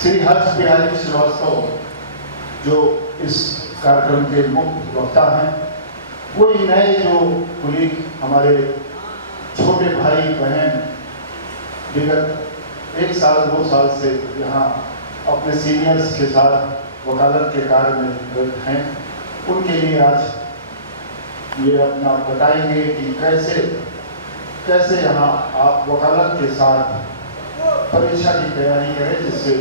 श्री हर्ष बिहारी श्रीवास्तव जो इस कार्यक्रम के मुख्य वक्ता हैं, कोई नए जो कुलीग हमारे छोटे भाई बहन विगत 1 साल 2 साल से यहाँ अपने सीनियर्स के साथ वकालत के कार्य में व्यस्त हैं, उनके लिए आज ये अपना बताएंगे कि कैसे यहाँ आप वकालत के साथ परीक्षा की तैयारी करें, जिससे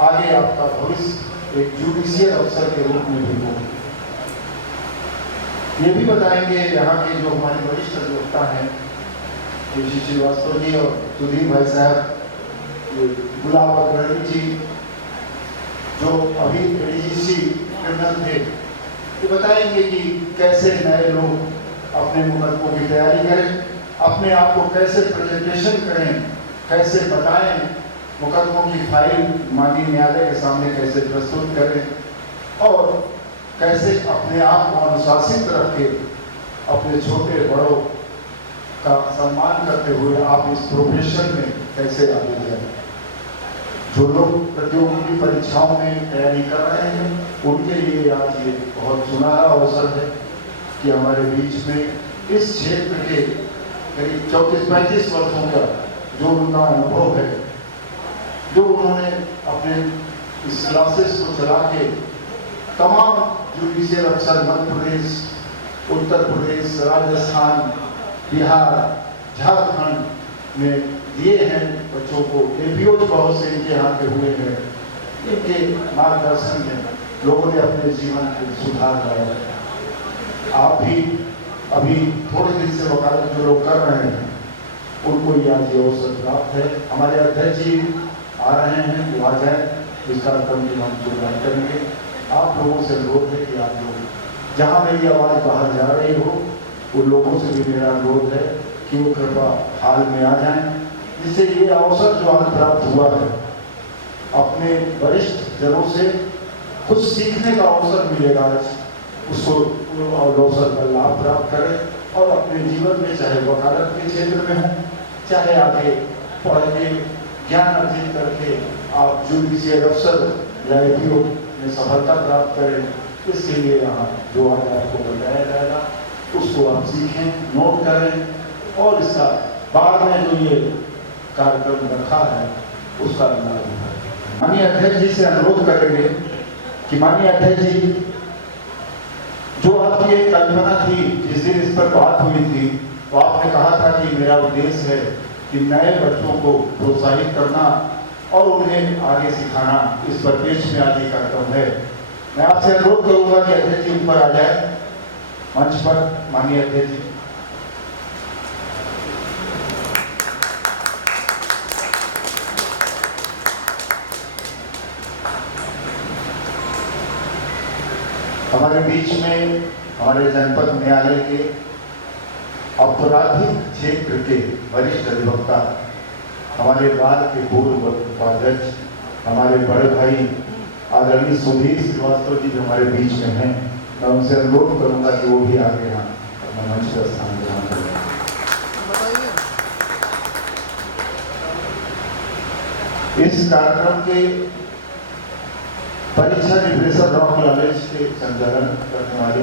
आगे आपका भविष्य एक जुडिशियल अफसर के रूप में भी हो। ये भी बताएंगे यहाँ के जो हमारे वरिष्ठ अधिवक्ता हैं, केसी श्रीवास्तव जी और सुधीर भाई साहब, गुलाब अग्रणी जी जो अभी एडीजीसी क्रिमिनल थे, ये बताएंगे कि कैसे नए लोग अपने मुकदमों की तैयारी करें, अपने आप को कैसे प्रेजेंटेशन करें, कैसे बताएं, मुकदमों की फाइल माननीय न्यायालय के सामने कैसे प्रस्तुत करें और कैसे अपने आप को अनुशासित रख के अपने छोटे बड़ों का सम्मान करते हुए आप इस प्रोफेशन में कैसे आगे जाएं। जो लोग प्रतियोगी परीक्षाओं में तैयारी कर रहे हैं, उनके लिए आज ये बहुत सुनहरा अवसर है कि हमारे बीच में इस क्षेत्र के करीब 34-35 वर्षों का जो उनका अनुभव है, जो उन्होंने अपने इस क्लासेस को चला के तमाम जुडिशियल अफसर मध्य प्रदेश, उत्तर प्रदेश, राजस्थान, बिहार, झारखंड में दिए हैं बच्चों को। एपीओ बहुत से इनके यहाँ के हुए हैं, इनके मार्गदर्शन में लोगों ने अपने जीवन को सुधार लाया। आप भी अभी थोड़े दिन से वकालत जो लोग कर रहे हैं, उनको आज ये अवसर प्राप्त है। हमारे अध्यक्ष जी आ रहे हैं, वो आ जाए, इस कार्यक्रम की हम शुरुआत करेंगे। आप लोगों से अनुरोध है कि आप लोग जहाँ मेरी आवाज़ बाहर जा रही हो, उन लोगों से भी मेरा अनुरोध है कि वो कृपा हाल में आ जाएं, जिससे ये अवसर जो आज प्राप्त हुआ है, अपने वरिष्ठ जनों से कुछ सीखने का अवसर मिलेगा, उसको अवसर का लाभ प्राप्त करें और अपने जीवन में चाहे वकालत के क्षेत्र में हो, चाहे आगे पढ़ के ज्ञान अर्जित करके आप जुडिशियल अफसर या एपीओ में सफलता प्राप्त करें। इसके लिए यहाँ जो आज आपको बताया जाएगा उसको आप सीखें, नोट करें और इसका बाद में जो ये कार्यक्रम रखा है उसका लाभ उठाएं। माननीय अध्यक्ष जी से अनुरोध करेंगे कि माननीय अध्यक्ष जी, जो आपकी एक कल्पना थी, जिस दिन इस पर बात हुई थी, तो आपने कहा था कि मेरा उद्देश्य है कि नए बच्चों को प्रोत्साहित करना और उन्हें आगे सिखाना। इस परिपेक्ष में आज ये कार्यक्रम है। मैं आपसे अनुरोध करूंगा कि अध्यक्ष जी ऊपर आ जाए मंच पर। माननीय अध्यक्ष जी, हमारे बीच में हमारे जनपद न्यायालय के आपराधिक क्षेत्र के वरिष्ठ अधिवक्ता, हमारे बाद के पूर्व उपाध्यक्ष, हमारे बड़े भाई आदरणीय सुधीर श्रीवास्तव जी जो हमारे बीच में हैं, मैं उनसे अनुरोध करूंगा कि वो भी आगे यहाँ अपना मंच का स्थान ग्रहण करें। इस कार्यक्रम के परीक्षा रिफ्रेशर रॉक नॉलेज के संचालन करने वाले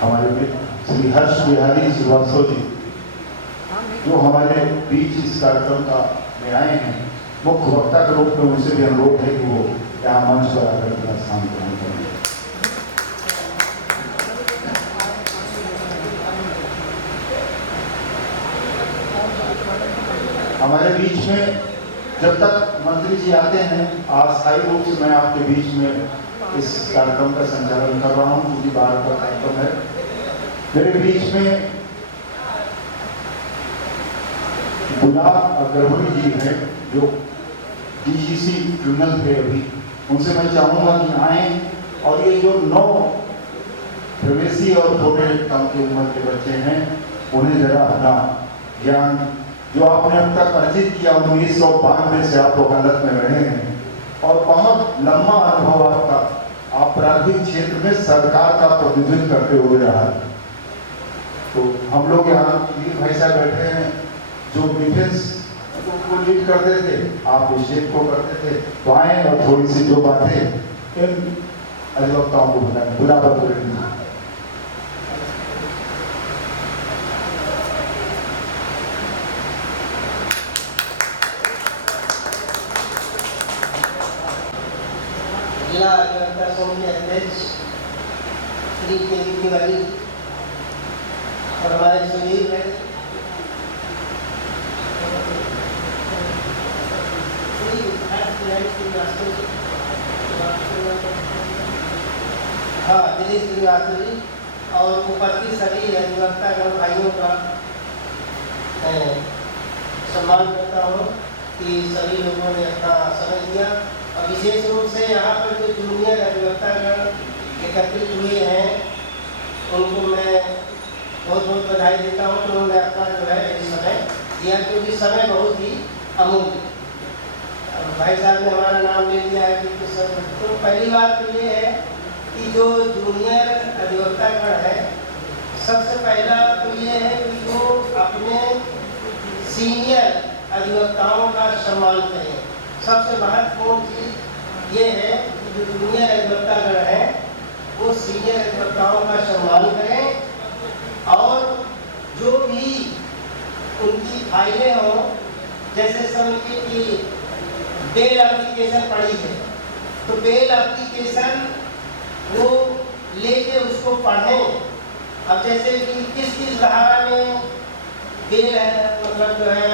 हमारे मित्र श्री हर्ष बिहारी श्रीवास्तव जी, जो हमारे बीच इस कार्यक्रम का में आए हैं, मुख्य वक्ता के रूप में उनसे भी अनुरोध है कि वो यहाँ मंच पर आकर अपना स्थान ग्रहण करें। हमारे बीच में जब तक मंत्री जी आते हैं, अस्थायी रूप से मैं आपके बीच में इस कार्यक्रम का संचालन कर रहा हूँ, क्योंकि बाहर का कार्यक्रम है। मेरे बीच में गुलाब अग्रणी जी हैं, जो डीजीसी क्रिमिनल थे अभी, उनसे मैं चाहूँगा कि आए और ये जो 9 प्रवेशी और थोड़े कम की उम्र के बच्चे हैं, उन्हें जरा अपना ज्ञान जो आपने अब तक अर्जित किया, 1992 से आप वकालत में रहे हैं और बहुत लंबा अनुभव आपका आपराधिक क्षेत्र में सरकार का प्रतिनिधित्व करते हुए रहा है। तो हम लोग यहाँ भाई साहब बैठे हैं जो डिफेंस को लीड करते थे, आप स्टेट को करते थे, तो आए और थोड़ी सी जो बातें इन अधिवक्ताओं को बताएं। गुलाब अब्दुल जिला अधिवक्ता संघ के अध्यक्ष श्री के.वी. तिवारी और हमारे सुनील है, हाँ दिलीप श्रीवास्तव जी और उपस्थित सभी अधिवक्ता गण भाइयों का सम्मान करता हूँ कि सभी लोगों ने अपना समय दिया और विशेष रूप से यहाँ पर जो जूनियर अधिवक्तागण एकत्रित हुए हैं उनको मैं बहुत बहुत बधाई देता हूँ कि उन्होंने अपना जो है इस समय दिया, क्योंकि समय बहुत ही अमूल्य। भाई साहब ने हमारा नाम ले लिया है तो पहली बात तो ये है कि जो जूनियर अधिवक्तागण है, सबसे पहला तो ये है कि वो अपने सीनियर अधिवक्ताओं का सम्मान करें। सबसे महत्वपूर्ण चीज़ ये है कि जो जूनियर अधिवक्तागण है वो सीनियर अधिवक्ताओं का सम्मान करें और जो भी उनकी फाइलें हों, जैसे समझिए कि बेल एप्लीकेशन पड़ी है तो बेल एप्लीकेशन वो लेके उसको पढ़ें। अब जैसे कि किस किस धारा में बेल है, मतलब जो है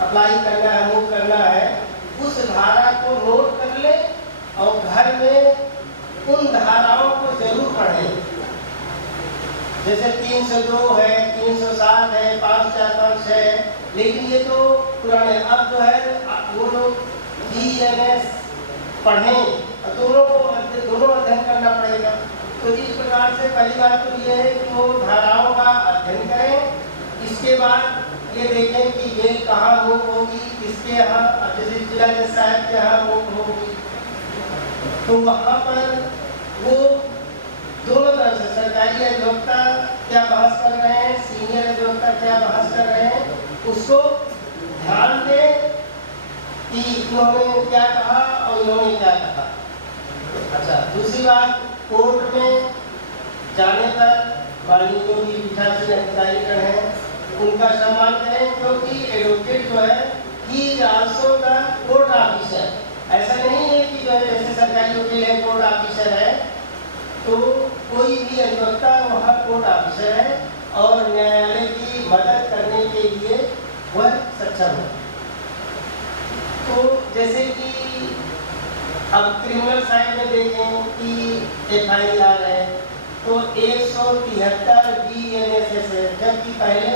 अप्लाई करना है, मूव करना है, उस धारा को नोट कर ले और घर में उन धाराओं को जरूर पढ़ें। जैसे 302 है, 307 है, 545 है, लेकिन ये तो पुराने, अब जो है वो लोग DNS पढ़ें, दोनों अध्ययन करना पड़ेगा। तो इस प्रकार से पहली बात तो ये है कि वो धाराओं का अध्ययन करें। इसके बाद ये देखें कि ये कहाँ मूव होगी, किसके यहाँ, जैसे जिला जज साहब के यहाँ मूव होगी, तो वहाँ पर वो दोनों तरह से सरकारी अधिवक्ता क्या बहस कर रहे हैं, सीनियर अधिवक्ता क्या बहस कर रहे हैं, उसको ध्यान दें कि इन्होंने क्या कहा और इन्होंने क्या कहा। अच्छा, दूसरी बात, कोर्ट में जाने पर माननीय जो भी पीठासीन अधिकारीगण हैं उनका सम्मान करें, क्योंकि एडवोकेट जो है he is also the court officer. ऐसा नहीं है कि जो है जैसे सरकारी वकील है कोर्ट ऑफिसर है, तो कोई भी अधिवक्ता वहाँ कोर्ट ऑफिसर है और न्यायालय की मदद करने के लिए वह सक्षम है। तो जैसे कि अब क्रिमिनल साइड में देखें कि FIR है तो 173 BNSS है, जबकि पहले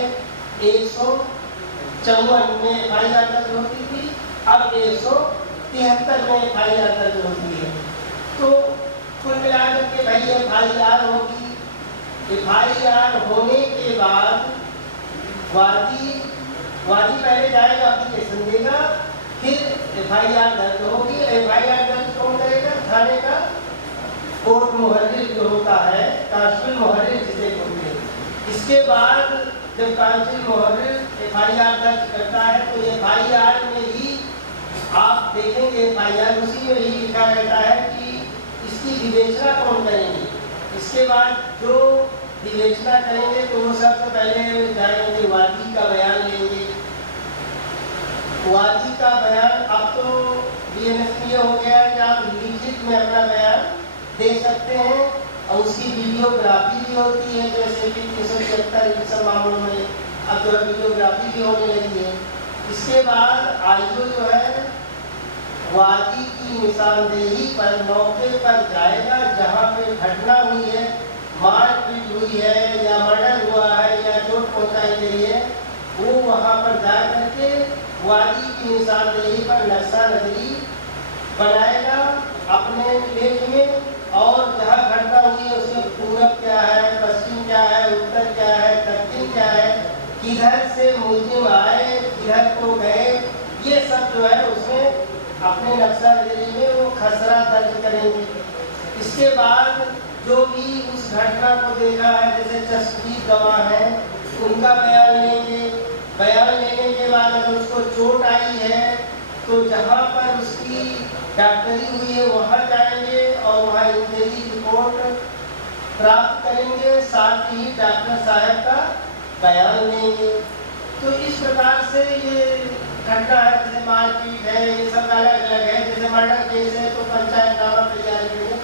154 में FIR दर्ज होती थी, अब 173 में FIR दर्ज होती है। तो कुल मिलाकर के भाई FIR होगी, FIR होने के बाद वादी पहले जाएगा, एप्लीकेशन देगा, फिर FIR दर्ज होगी। FIR दर्ज कौन करेगा? थाने का कोर्ट मुहर्रिर जो होता है, कांस्टेबल मुहर्रिर जिसे बोलते हैं। इसके बाद जब कांस्टेबल मुहर्रिर FIR दर्ज करता है तो FIR में ही आप देखेंगे, FIR उसी में ही लिखा रहता है कि इसकी विवेचना कौन करेंगे। इसके बाद जो विवेचना करेंगे तो वो सबसे पहले जाएंगे वादी का बयान लेंगे। वादी का बयान अब तो DNS में हो गया कि आप लिखित में अपना बयान दे सकते हैं और उसकी वीडियोग्राफी भी होती है, जैसे कि 376 इन सब मामलों में अब जो वीडियोग्राफी भी होने लगी है। इसके बाद आईओ जो है वादी की निशानदेही पर मौके पर जाएगा, जहाँ पे घटना हुई है, मारपीट हुई है या मर्डर हुआ है या चोट पहुँचाई गई है, वो वहाँ पर जा करके वादी की निशानदेही पर नक्शा नजरी बनाएगा अपने लेख में, और जहाँ घटना हुई है उसमें पूरब क्या है, पश्चिम क्या है, उत्तर क्या है, दक्षिण क्या है, किधर से मुलजिम आए, किधर को गए, ये सब जो है उसमें अपने नक्शा नजरी में वो खसरा दर्ज करेंगे। इसके बाद जो भी उस घटना को देखा है, जैसे चश्मदीद गवाह है, उनका बयान लेंगे। बयान लेने के बाद अगर उसको चोट आई है तो जहाँ पर उसकी डॉक्टरी हुई है वहाँ जाएंगे और वहाँ इंजरी रिपोर्ट प्राप्त करेंगे, साथ ही डॉक्टर साहब का बयान लेंगे। तो इस प्रकार से ये घटना है, जैसे मारपीट है, ये सब अलग अलग है। जैसे मर्डर केस है तो पंचायतनामा तैयार करेंगे।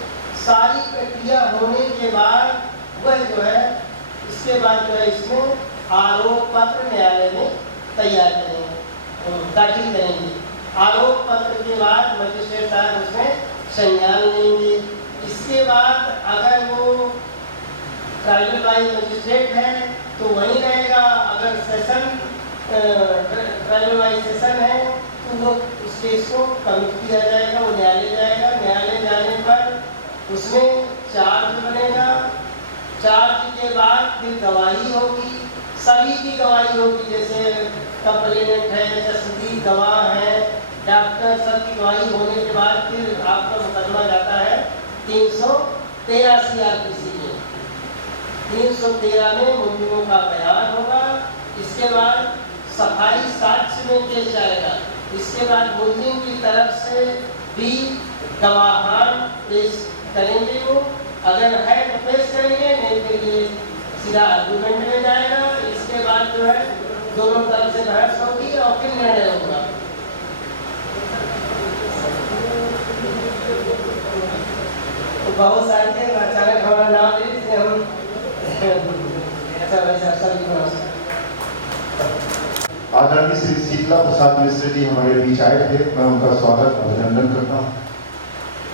सारी प्रक्रिया होने के बाद वह जो है इसके बाद जो है इसमें आरोप पत्र न्यायालय में तैयार करेंगे, दाखिल करेंगे। आरोप पत्र के बाद मजिस्ट्रेट साहब उसमें संज्ञान लेंगे। इसके बाद अगर वो ट्राइबल वाइज मजिस्ट्रेट है तो वहीं रहेगा, अगर सेशन ट्राइबल वाइज सेशन है तो वो उस केस को कमिट किया जाएगा, वो न्यायालय जाएगा। न्यायालय जाने पर उसमें चार्ज बनेगा। चार्ज के बाद फिर गवाही होगी, सभी की गवाही होगी, जैसे कंप्लेनेंट है, जस्टिस गवाह है, डॉक्टर, सबकी गवाही होने के बाद फिर आपका मुकदमा जाता है 313 CRPC में। 313 में मुलजिमों का बयान होगा। इसके बाद सफाई साक्ष्य में पेश जाएगा। इसके बाद मुलजिम की तरफ से भी गवाहान पेश करेंगे, वो अगर है तो पेश करेंगे, नहीं फिर ये सीधा आर्गूमेंट में जाएगा। इसके बाद जो है दोनों तरफ से बहस होगी और फिर निर्णय होगा। तो बहुत सारे थे, अचानक हमारा नाम ले इसलिए हम ऐसा वैसा सभी को आदरणीय श्री शीतला प्रसाद मिश्र जी हमारे बीच आए थे, मैं उनका स्वागत अभिनंदन करता हूँ।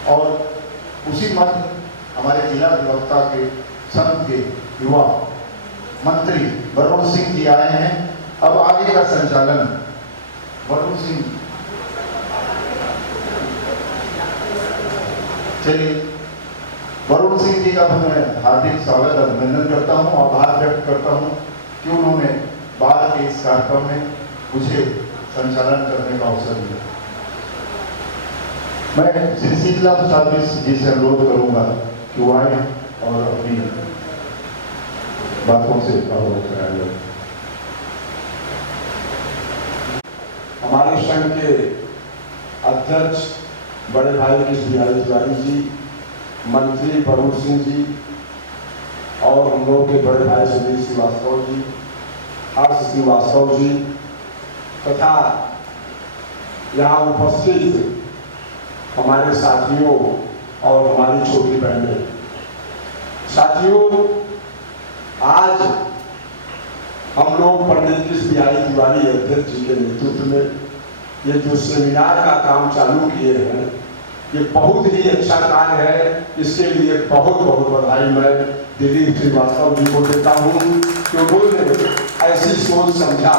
और उसी मध्य हमारे जिला अधिवक्ता के संघ के युवा मंत्री वरुण सिंह जी आए हैं। अब आगे का संचालन वरुण सिंह, चलिए वरुण सिंह जी का मैं हार्दिक स्वागत अभिनंदन करता हूँ, आभार व्यक्त करता हूँ कि उन्होंने बार के इस कार्यक्रम में मुझे संचालन करने का अवसर दिया। मैं श्री शीतला प्रसाद मिश्र जी से अनुरोध करूंगा कि वो आए और अपनी बातों से अवगत कराएंगे। हमारे संघ के अध्यक्ष बड़े भाई कृष्ण बिहारी तिवारी जी, मंत्री वरुण सिंह जी और हम लोग के बड़े भाई सुनील श्रीवास्तव जी, हर्ष श्रीवास्तव जी तथा यहाँ उपस्थित हमारे साथियों और हमारी छोटी बहनें। साथियों, आज हम लोग पंडित कृष्ण बिहारी तिवारी अध्यक्ष जी के नेतृत्व में ये जो सेमिनार का काम चालू किए हैं, ये बहुत ही अच्छा कार्य है। इसके लिए बहुत बहुत बधाई मैं दिलीप श्रीवास्तव जी को देता हूँ कि उन्होंने ऐसी सोच समझा।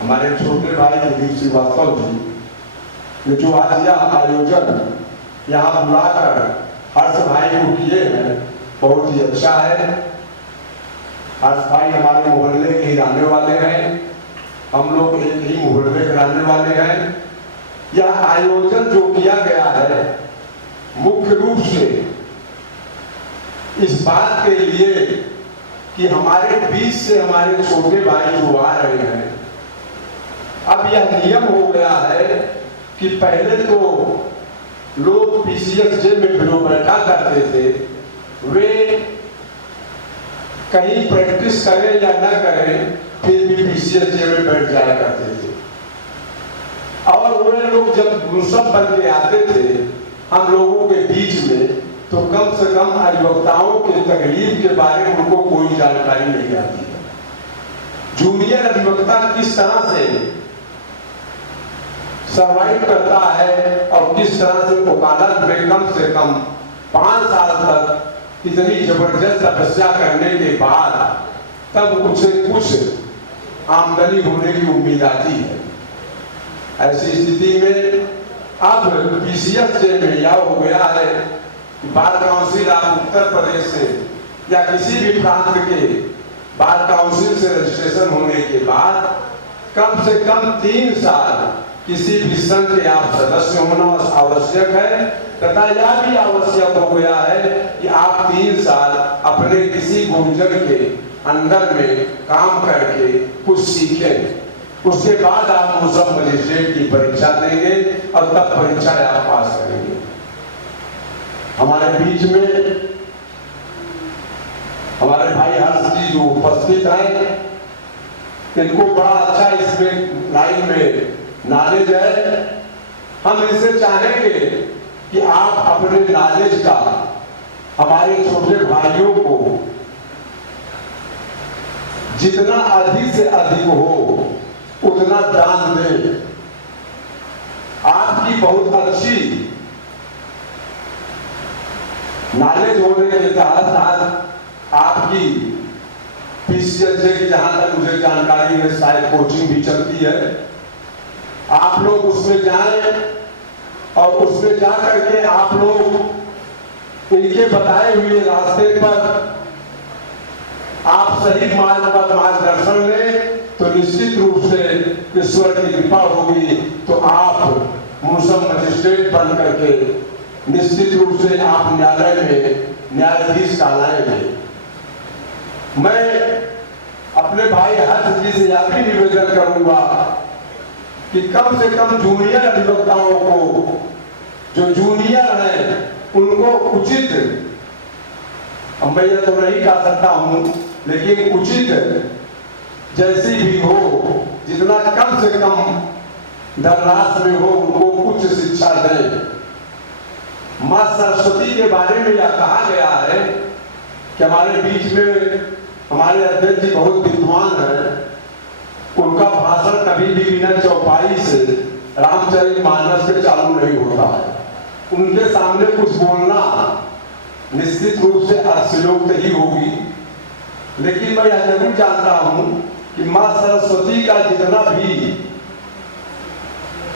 हमारे छोटे भाई दिलीप श्रीवास्तव जी ने जो आज यह आयोजन यहाँ बुलाकर हर्ष भाई को किए हैं, बहुत ही अच्छा है। हर्ष भाई हमारे मोहल्ले के ही रहने वाले हैं, हम लोग एक ही मोहल्ले के रहने वाले हैं। यह आयोजन जो किया गया है मुख्य रूप से इस बात के लिए कि हमारे बीच से हमारे छोटे भाई जो आ रहे हैं, अब यह नियम हो गया है कि पहले तो लोग पीसीएस जेल में जो बैठा करते थे, वे कहीं प्रैक्टिस करें या न करें फिर भी पीसीएस जेल में बैठ जाया करते थे। और वे लोग जब मुंसफ बन के आते थे हम लोगों के बीच में, तो कम से कम अधिवक्ताओं के तकलीफ के बारे में उनको कोई जानकारी नहीं आती है। जूनियर अधिवक्ता किस तरह से सर्वाइव करता है और किस तरह से वकालत में कम से कम 5 साल तक इतनी जबरदस्त तपस्या करने के बाद तब उसे कुछ आमदनी होने की उम्मीद आती है। ऐसी स्थिति में अब पीसीएस जेल में यह हो गया है कि बार काउंसिल आप उत्तर प्रदेश से या किसी भी प्रांत के बार काउंसिल से रजिस्ट्रेशन होने के बाद कम से कम 3 साल किसी भी संघ के आप सदस्य होना आवश्यक है, तथा यह भी आवश्यक हो गया है कि आप 3 साल अपने किसी गुरुजन के अंदर में काम करके कुछ सीखें। उसके बाद आप मुसम मजिस्ट्रेट की परीक्षा देंगे और तब परीक्षा आप पास करेंगे। हमारे बीच में हमारे भाई हर्ष जी जो उपस्थित हैं, इनको बड़ा अच्छा इसमें लाइन में नॉलेज है। हम इनसे चाहेंगे कि आप अपने नॉलेज का हमारे छोटे भाइयों को जितना अधिक से अधिक हो उतना दान दें। आपकी बहुत अच्छी नॉलेज होने के साथ आपकी पीसीएस की जहां तक मुझे जानकारी है शायद कोचिंग भी चलती है। आप लोग उसमें जाएं और उसमें जा करके आप लोग इनके बताए हुए रास्ते पर आप सही मार्ग पर मार्गदर्शन लें तो निश्चित रूप से ईश्वर की कृपा होगी। तो आप मुसम मजिस्ट्रेट बन करके निश्चित रूप से आप न्यायालय में न्यायाधीश कहलाएंगे। मैं अपने भाई हर्ष जी से यह भी निवेदन करूंगा कि कम से कम जूनियर अधिवक्ताओं को, जो जूनियर हैं, उनको उचित, मैं यह तो नहीं कह सकता हूं, लेकिन उचित जैसी भी हो, जितना कम से कम धनराशि में हो, उनको उच्च शिक्षा दें। मां सरस्वती के बारे में यह कहा गया है कि हमारे बीच में हमारे अध्यक्ष जी बहुत विद्वान हैं। उनका भाषण कभी भी बिना चौपाई से रामचरितमानस से चालू नहीं होता है। उनके सामने कुछ बोलना निश्चित रूप से अश्लीलता ही होगी, लेकिन मैं यह जरूर जानता हूं कि मां सरस्वती का जितना भी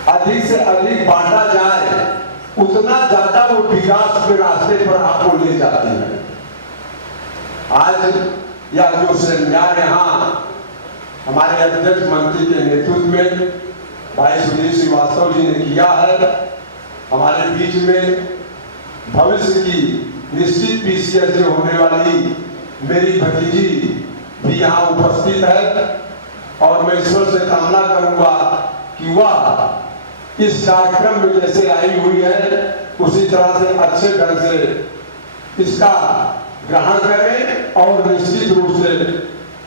अधिक से अधिक बांटा जाए उतना ज्यादा वो विकास के रास्ते पर आपको ले जाती है। आज यह जो सेमिनार यहाँ हमारे अध्यक्ष मंत्री के नेतृत्व में भाई सुधीर श्रीवास्तव जी ने किया है, हमारे बीच में भविष्य की निश्चित पीसीएस से होने वाली मेरी भतीजी भी यहाँ उपस्थित है और मैं ईश्वर से कामना करूंगा कि वह इस कार्यक्रम में जैसे आई हुई है उसी तरह से अच्छे ढंग से इसका ग्रहण करें और निश्चित रूप से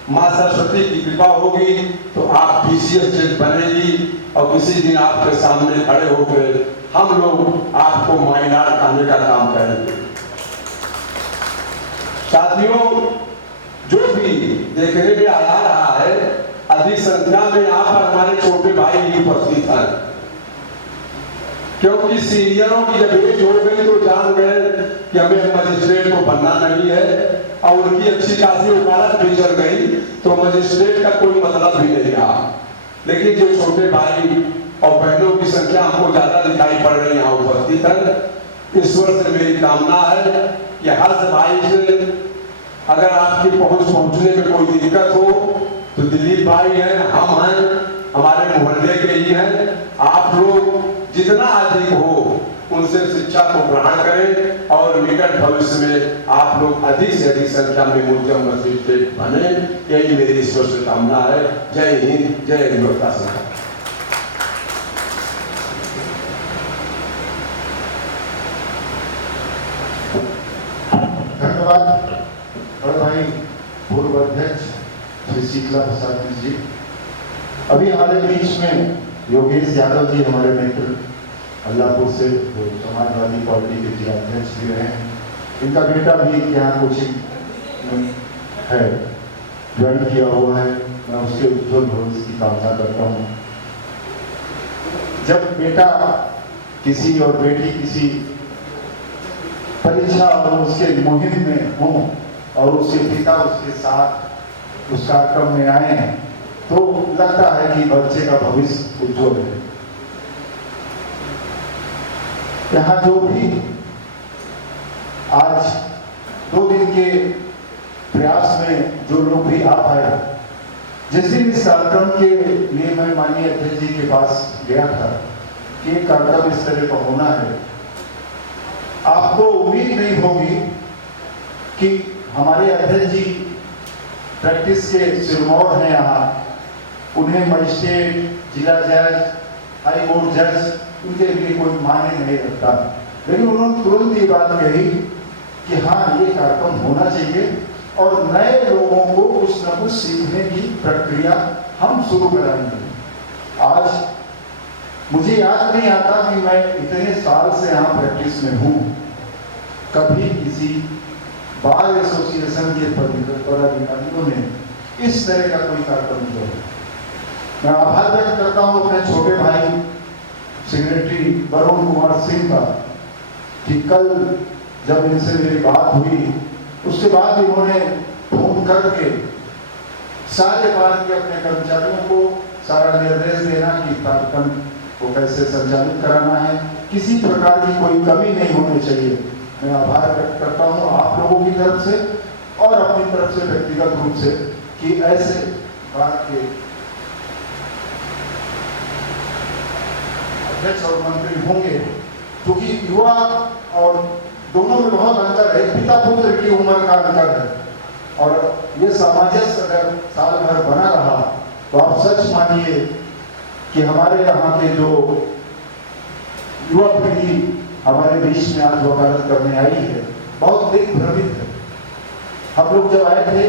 मां सरस्वती की कृपा होगी तो आप पीसीएस जज बनेगी और किसी दिन आपके सामने खड़े होकर हम लोग आपको माइनार खाने का काम करेंगे। साथियों, जो भी देखने में आ रहा है, अधिक संख्या में यहाँ पर हमारे छोटे भाई भी उपस्थित हैं, क्योंकि सीनियरों की जब एज हो गई तो जान गए कि हमें मजिस्ट्रेट को बनना नहीं है और उनकी अच्छी खासी वकालत भी चल गई तो मजिस्ट्रेट का कोई मतलब भी नहीं रहा। लेकिन जो छोटे भाई और बहनों की संख्या हमको ज्यादा दिखाई पड़ रही है यहाँ उपस्थित है, ईश्वर से मेरी कामना है कि हर भाई से अगर आपकी पहुंचने में कोई दिक्कत हो तो दिलीप भाई हैं, हम हैं, हमारे मोहल्ले के ही हैं। आप लोग जितना अधिक हो उनसे शिक्षा को ग्रहण करें और निकट भविष्य में आप लोग अधिक से अधिक संख्या में मुलजम मजिस्ट्रेट बने, यही मेरी ईश्वर से कामना है। जय हिंद, जय अधिवक्ता संघ। धन्यवाद बड़े भाई पूर्व अध्यक्ष श्री शीतला प्रसाद जी। अभी हमारे बीच में योगेश यादव जी, हमारे मित्र अल्लाहपुर से, जो समाजवादी पार्टी के जिलाध्यक्ष भी रहे हैं, इनका बेटा भी यहाँ कोचिंग में है, ज्वाइन किया हुआ है। मैं उसके उज्ज्वल भविष्य की कामना करता हूँ। जब बेटा किसी और बेटी किसी परीक्षा और उसके मुहिम में हो और उसके पिता उसके साथ उस कार्यक्रम में आए हैं तो लगता है कि बच्चे का भविष्य उज्ज्वल है। यहाँ जो भी आज 2 दिन के प्रयास में जो लोग भी आ पाए, जिस दिन इस कार्यक्रम के लिए मैं माननीय अध्यक्ष जी के पास गया था कि एक कार्यक्रम इस तरह का होना है, आपको उम्मीद नहीं होगी कि हमारे अध्यक्ष जी प्रैक्टिस के सिरमौर हैं यहाँ, उन्हें मजिस्ट्रेट, जिला जज, हाई कोर्ट जज उनके लिए कोई मायने नहीं रखता। लेकिन उन्होंने तुरंत ये बात कही कि हाँ, ये कार्यक्रम होना चाहिए और नए लोगों को कुछ न कुछ सीखने की प्रक्रिया हम शुरू कराएंगे। आज मुझे याद नहीं आता कि मैं इतने साल से यहाँ प्रैक्टिस में हूँ, कभी किसी बार एसोसिएशन के पदाधिकारियों ने इस तरह का कोई कार्यक्रम किया। मैं आभार व्यक्त करता हूँ अपने छोटे भाई सेक्रेटरी वरुण कुमार सिंह का कि कल जब इनसे मेरी बात हुई उसके बाद इन्होंने फोन करके सारे बार के अपने कर्मचारियों को सारा निर्देश देना कि कार्यक्रम को कैसे संचालित कराना है, किसी प्रकार की कोई कमी नहीं होनी चाहिए। मैं आभार व्यक्त करता हूँ आप लोगों की तरफ से और अपनी तरफ से व्यक्तिगत रूप से कि ऐसे बात के अध्यक्ष और मंत्री होंगे, क्योंकि युवा और दोनों में बहुत अंतर है, पिता पुत्र की उम्र का अंतर है और ये सामंजस्य अगर साल भर बना रहा तो आप सच मानिए कि हमारे यहाँ के जो युवा पीढ़ी हमारे बीच में आज वकालत करने आई है बहुत दिग्भ्रमित है। हम लोग जब आए थे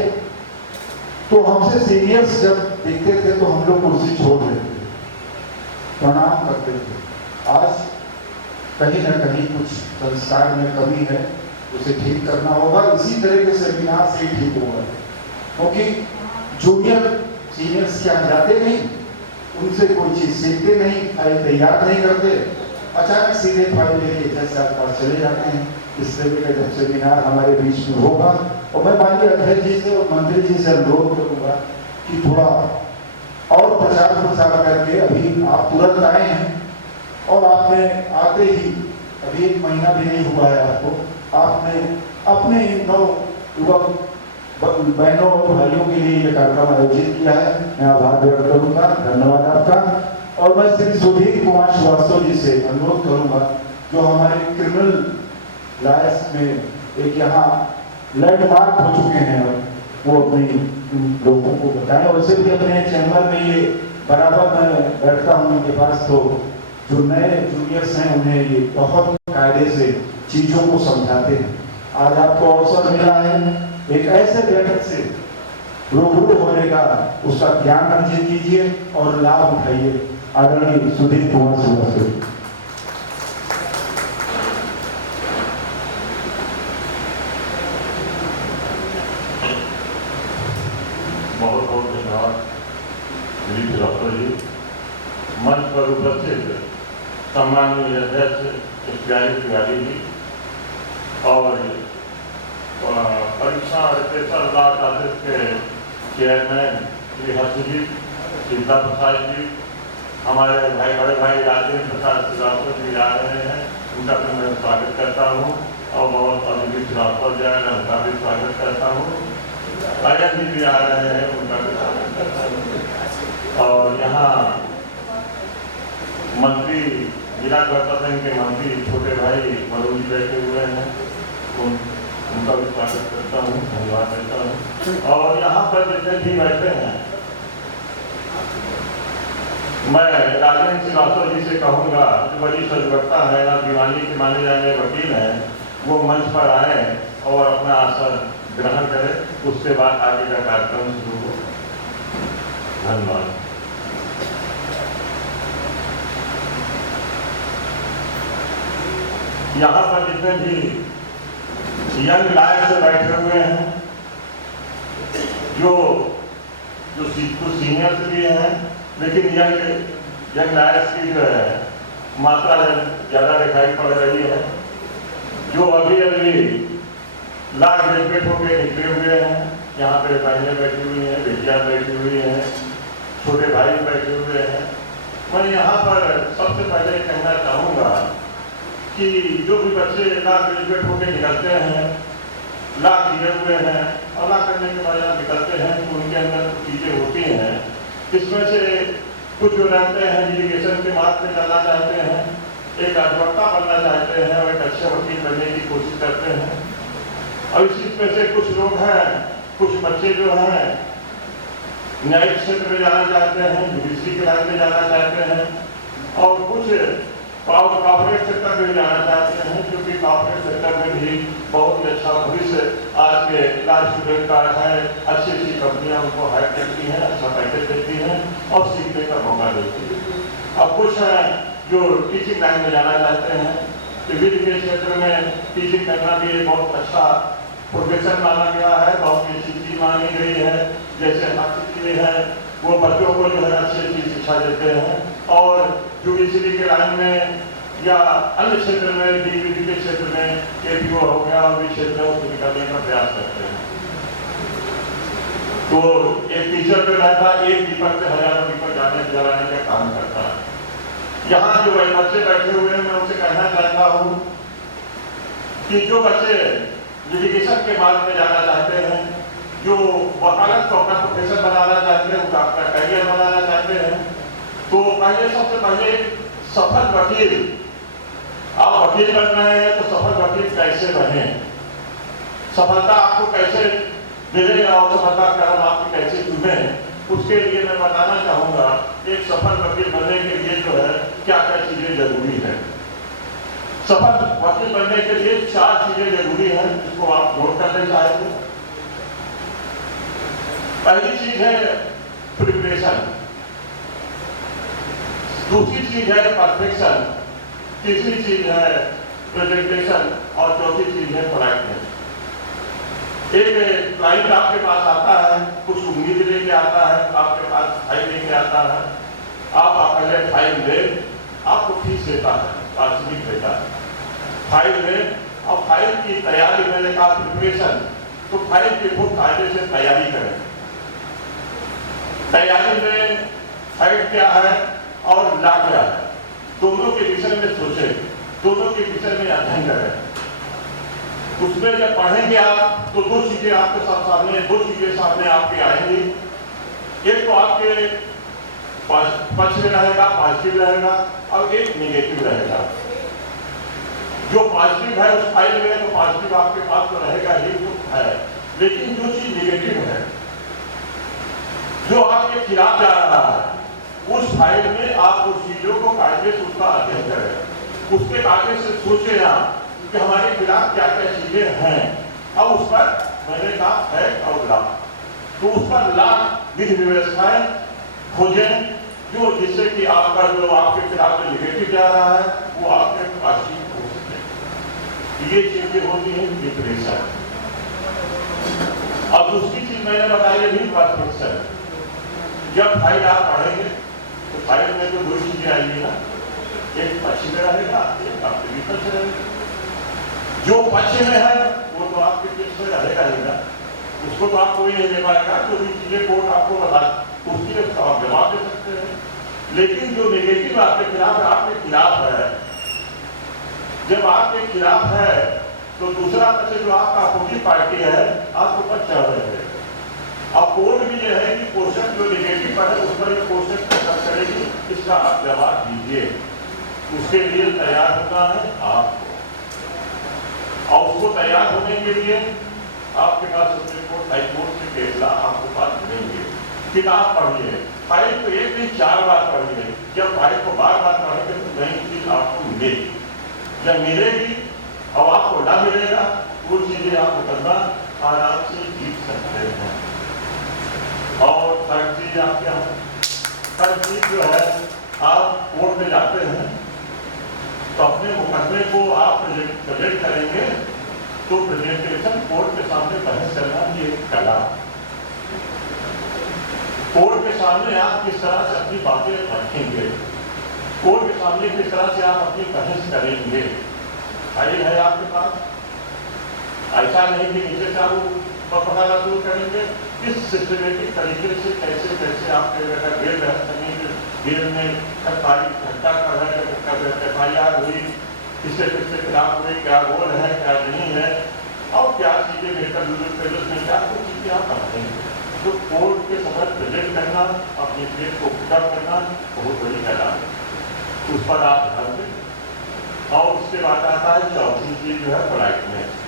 तो हमसे सीनियर्स जब दिखते थे तो हम लोग कुर्सी छोड़ देते थे, प्रणाम करते थे। आज कहीं ना कहीं कुछ संस्कार में कमी है, उसे ठीक करना होगा। इसी तरह के सेमिनार से ही ठीक होगा, क्योंकि जूनियर सीनियर्स क्या जाते नहीं, उनसे कोई चीज सीखते नहीं, फाइल तैयार नहीं करते, अचानक सीधे फाइल लेके जैसे आप पास चले जाते हैं। इस तरह का जब सेमिनार हमारे बीच में होगा और मैं माननीय अध्यक्ष जी से और मंत्री जी से अनुरोध करूंगा कि थोड़ा और प्रचार प्रसार करके, अभी आप तुरंत आए हैं और आपने आते ही अभी 1 महीना भी नहीं हुआ है आपको, आपने अपने 9 युवक बहनों और भाइयों के लिए यह कार्यक्रम आयोजित किया है। मैं आभार व्यक्त करूंगा, धन्यवाद आपका। और मैं श्री सुधीर कुमार श्रीवास्तव जी से अनुरोध करूंगा जो हमारे क्रिमिनल लॉयर्स में एक यहाँ लैंडमार्क हो चुके हैं, वो अपनी लोगों को बताएं। वैसे भी अपने चैम्बर में ये बराबर मैं बैठता हूँ उनके पास, तो जो नए जूनियर्स हैं उन्हें ये बहुत कायदे से चीजों को समझाते हैं। आज आपको अवसर मिला है एक ऐसे व्यक्ति से रूबरू होने का, उसका ज्ञान अर्जित कीजिए और लाभ उठाइए। आदरणीय सुधीर कुमार श्रीवास्तव। बहुत बहुत धन्यवाद सुधीर श्रीवास्तव जी। मंच पर उपस्थित सम्माननीय अध्यक्ष तिवारी जी और परीक्षा स्पेशल लॉ क्लासेस के चेयरमैन श्री हर्षजीत सीता प्रसाद जी, हमारे बड़े भाई राजेंद्र प्रसाद श्रीवास्तव जी आ रहे हैं, उनका भी मैं स्वागत करता हूँ और बहुत अभिजीत श्रीवास्तव जी आए हैं, उनका भी स्वागत करता हूँ। अजय जी भी आ रहे हैं, उनका भी स्वागत करता हूँ। और यहाँ मंत्री जिला प्रशासन के मंत्री छोटे भाई वरुण जी बैठे हुए हैं, उनका भी स्वागत करता हूँ, धन्यवाद देता हूँ। और यहाँ पर जितने भी बैठे हैं, मैं राजेंद्र श्रीवास्तव जी से कहूँगा जो बड़ी सजगता है ना, दीवानी के माने जाने वकील हैं, वो मंच पर आए और अपना आसन ग्रहण करें, उसके बाद आगे का कार्यक्रम शुरू हो। धन्यवाद। यहाँ पर जितने भी यंग लायक से बैठे हुए हैं, जो कुछ सीनियर्स भी हैं, लेकिन यंग लायर्स की जो है मात्रा ज़्यादा दिखाई पड़ रही है, जो अभी लॉ ग्रेजुएट होकर निकले हुए हैं। यहाँ पे बहनें बैठी हुई हैं, बेटियाँ बैठी हुई हैं, छोटे भाई बैठे हुए हैं। मैं यहाँ पर सबसे पहले कहना चाहूँगा कि जो भी बच्चे लॉ ग्रेजुएट होकर निकलते हैं, लॉ किए हुए हैं और लॉ करने के बाद जब निकलते हैं तो उनके अंदर चीज़ें होती हैं। इसमें से कुछ जो रहते हैं लिटिगेशन के मार्ग पे चलना चाहते हैं, एक अधिवक्ता बनना चाहते हैं और एक अच्छे वकील बनने की कोशिश करते हैं। और इसी में से कुछ लोग हैं कुछ बच्चे जो हैं न्यायिक क्षेत्र में जाना चाहते हैं, जुडिशरी के लाइन में जाना चाहते हैं, और कुछ कॉर्पोरेट सेक्टर में जाना चाहते हैं, क्योंकि कॉर्पोरेट सेक्टर में भी बहुत ही अच्छा भविष्य आज के लाइफ स्टूडेंट का है। अच्छी अच्छी कंपनियां उनको हायर करती हैं, अच्छा पैकेज देती हैं और सीखने का मौका देती है। अब कुछ हैं जो टीचिंग लाइन में जाना चाहते हैं, विधि के क्षेत्र में टीचिंग करना भी एक बहुत अच्छा प्रोफेशन माना गया है, बहुत ही अच्छी चीज मानी गई है। जैसे शिक्षक है वो बच्चों को जो है अच्छी अच्छी शिक्षा देते हैं, और जुडिशरी के लाइन में या अन्य क्षेत्र में डीवीडी के क्षेत्र में एपीओ हो गया और भी क्षेत्र को निकालने का प्रयास करते हैं। तो एक टीचर जो रहता है एक दीपक से हजारों दीपक जलाने का काम करता है। यहाँ जो बच्चे बैठे हुए हैं मैं उनसे कहना चाहता हूँ कि जो बच्चे लिटिगेशन के मार्ग में जाना चाहते हैं, जो वकालत को अपना प्रोफेशन बनाना चाहते हैं, अपना करियर बनाना चाहते हैं, तो पहले सबसे पहले सफल वकील, आप वकील बन रहे हैं तो सफल वकील कैसे बने, सफलता आपको कैसे मिले और सफलता कर्म आपकी कैसे चुने, उसके लिए मैं बताना चाहूंगा एक सफल वकील बनने के लिए जो है क्या क्या चीजें जरूरी है। सफल वकील बनने के लिए 4 चीजें जरूरी हैं, जिसको आप नोट करना चाहें तो पहली चीज है प्रिपरेशन, दूसरी चीज है परफेक्शन, तीसरी चीज है प्रेजेंटेशन और चौथी चीज है पोलाइटनेस। एक क्लाइंट आपके पास आता है, कुछ उम्मीद लेके आता है, आपके पास फाइल लेके आता है, आप पहले फाइल ले, आपको फीस देता है, वार्षिक देता है, फाइल ले और फाइल की तैयारी मैंने कहा प्रिपरेशन, तो फाइल की खूब कायदे से तैयारी करें। तैयारी में फाइल क्या है और ला क्या है, दोनों के विषय में सोचें, दोनों के विषय में अध्ययन करें। उसमें जब पढ़ेंगे आप तो 2 चीजें आपके सामने 2 चीजें सामने आपके आएंगी। एक तो आपके पक्ष में रहेगा, पॉजिटिव रहेगा, और एक निगेटिव रहेगा। जो पॉजिटिव है उस फाइल में तो पॉजिटिव आपके पास तो रहेगा ही तो है, लेकिन जो चीज निगेटिव है, जो आपके खिलाफ जा रहा है, उस फाइल में आप उस चीजों को कायदे से उसका अध्ययन करें, उसके कायदे से सोचें आप कि हमारे खिलाफ क्या क्या चीजें हैं। अब उस पर मैंने कहा फैक्ट और लॉ, तो उस पर लॉ विधि व्यवस्थाएं खोजें जो जिससे कि आपका जो आपके खिलाफ जो निगेटिव जा रहा है वो आपके पॉजिटिव हो सके। ये चीजें होती हैं प्रिपरेशन। अब दूसरी चीज मैंने बताई भी परफेक्शन। जब फाइल आप पढ़ेंगे तो फाइल में तो 2 चीजें आएंगी ना, एक पक्ष में रहेगा, एक आपके विपक्ष में रहेगा। जो पक्ष में है वो तो आपके पक्ष में रहेगा ही ना, उसको तो आप कोई नहीं ले पाएगा, जो भी चीजें कोर्ट आपको बता उसकी आप जवाब दे सकते हैं। लेकिन जो नेगेटिव आपके खिलाफ है, आपके खिलाफ है, जब आपके खिलाफ है तो दूसरा पक्ष जो आपका अपोजिट पार्टी है आपको ऊपर चढ़ रहे हैं। अब कोर्ट भी यह है कि क्वेश्चन जो नेगेटिव है उस पर क्वेश्चन कसरत करेगी, इसका आप जवाब दीजिए। उसके लिए तैयार होना है आपको, और उसको तैयार होने के लिए आपके पास सुप्रीम कोर्ट, हाई कोर्ट के फैसला आपको पास मिलेंगे। किताब पढ़िए, फाइल को 1 नहीं 4 बार पढ़िए। जब फाइल को बार बार पढ़ेंगे तो नई चीज आपको मिलेगी। जब मिलेगी और आपको ना मिलेगा वो चीजें आप मुकदमा आराम से जीत सकते हैं। और थर्ड चीज आप क्या है, थर्ड चीज जो है आप कोर्ट में जाते हैं तो अपने मुकदमे को आप प्रेजेंट करेंगे, तो प्रेजेंटेशन कोर्ट के सामने बहस करना ये कला। कोर्ट के सामने आप किस तरह से अपनी बातें रखेंगे, कोर्ट के सामने किस तरह से आप अपनी बहस करेंगे। फाइल है आपके पास, ऐसा नहीं कि नीचे से आप पकड़ना शुरू करेंगे, किस सिस्टमेटिक तरीके से कैसे कैसे आपके बेल बहस करेंगे, बेल में तारीख घंटा का है, FIR हुई, किससे किसके खिलाफ हुई, क्या रोल है क्या नहीं है, और क्या चीजें बेहतर में क्या कुछ चीजें आप पढ़ते हैं। तो कोर्ट के समय प्रेजेंट करना, अपनी केस को पुटअप करना बहुत बड़ी कला है, उस पर आप ध्यान दें। और उसके बाद आता है चौथी चीज जो है पोलाइटनेस।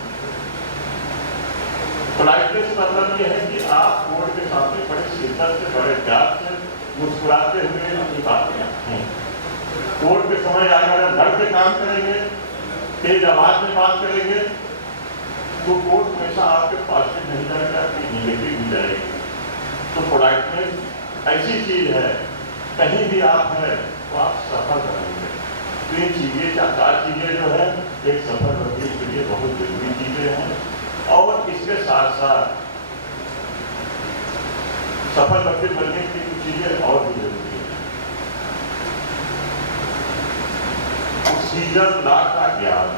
पोलाइटनेस मतलब ये है कि आप कोर्ट के सामने बड़े शिद्दत से, बड़े प्यार से, मुस्कुराते हुए अपनी बातें रखें। कोर्ट के समय अगर धड़ के काम करेंगे, तेज आवाज में बात करेंगे, तो कोर्ट हमेशा आपके पॉजिटिव नहीं जाएगा, निगेटिव भी जाएगी। तो पोलाइटनेस ऐसी चीज है, कहीं भी आप है तो आप सफल करेंगे। तीन चीजें, चार चीजें जो है एक सफल वकील के लिए बहुत जरूरी चीजें हैं। और इसके साथ साथ सफल वकील बनने की कुछ चीजें और भी जरूरी है। प्रोसीजर लॉ का ज्ञान।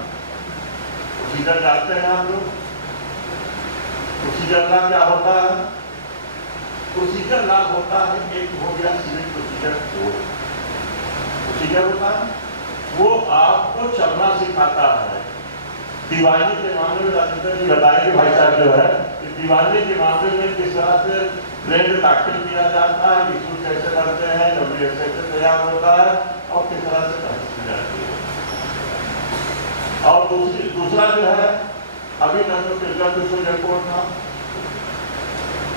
प्रोसीजर जानते हैं आप लोग? प्रोसीजर लॉ क्या होता है? प्रोसीजर लॉ होता है, एक हो गया सिविल प्रोसीजर कोड। प्रोसीजर होता है वो आपको चलना सिखाता है। दीवानी के मामले में राजेंद्र जी बताएंगे भाई साहब जो है कि दीवानी के मामले में किस तरह से ब्लेंड दाखिल किया जाता है, इशू कैसे करते हैं, डब्ल्यूएस कैसे तैयार होता है और किस तरह से बहस की जाती है। और दूसरा जो है अभी तक तो केरला सुप्रीम कोर्ट था,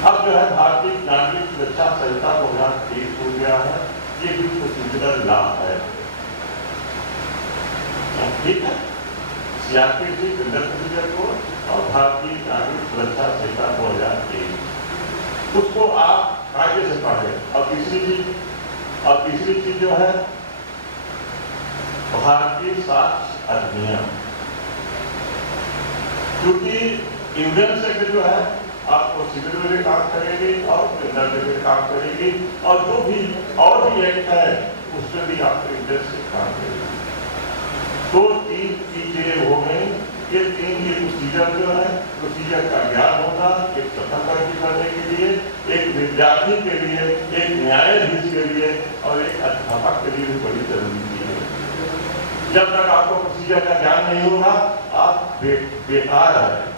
अब जो है भारतीय नागरिक सुरक्षा संहिता 2023 हो गया है। ये भी प्रोसीजरल लॉ है, ठीक है। सीआरपीसी जनरल प्रोसीजर कोड और भारतीय नागरिक सुरक्षा संहिता 2023 उसको आप कायदे से पढ़ें। और तीसरी चीज जो है भारतीय साक्ष्य अधिनियम, क्योंकि इंडियन सेक्टर जो है आपको सिविल में भी काम करेगी और क्रिमिनल में भी काम करेगी, और जो भी और भी एक्ट है उसमें भी आपको इंडियन से काम करेगी। तो तीन चीजें हो गई। ये तीन ये प्रोसीजर जो है, प्रोसीजर का ज्ञान होना एक सफल वकील बनने के लिए, एक विद्यार्थी के लिए, एक न्यायाधीश के लिए और एक अध्यापक के लिए भी बड़ी जरूरी चीज है। जब तक आपको प्रोसीजर का ज्ञान नहीं होगा आप बेकार है।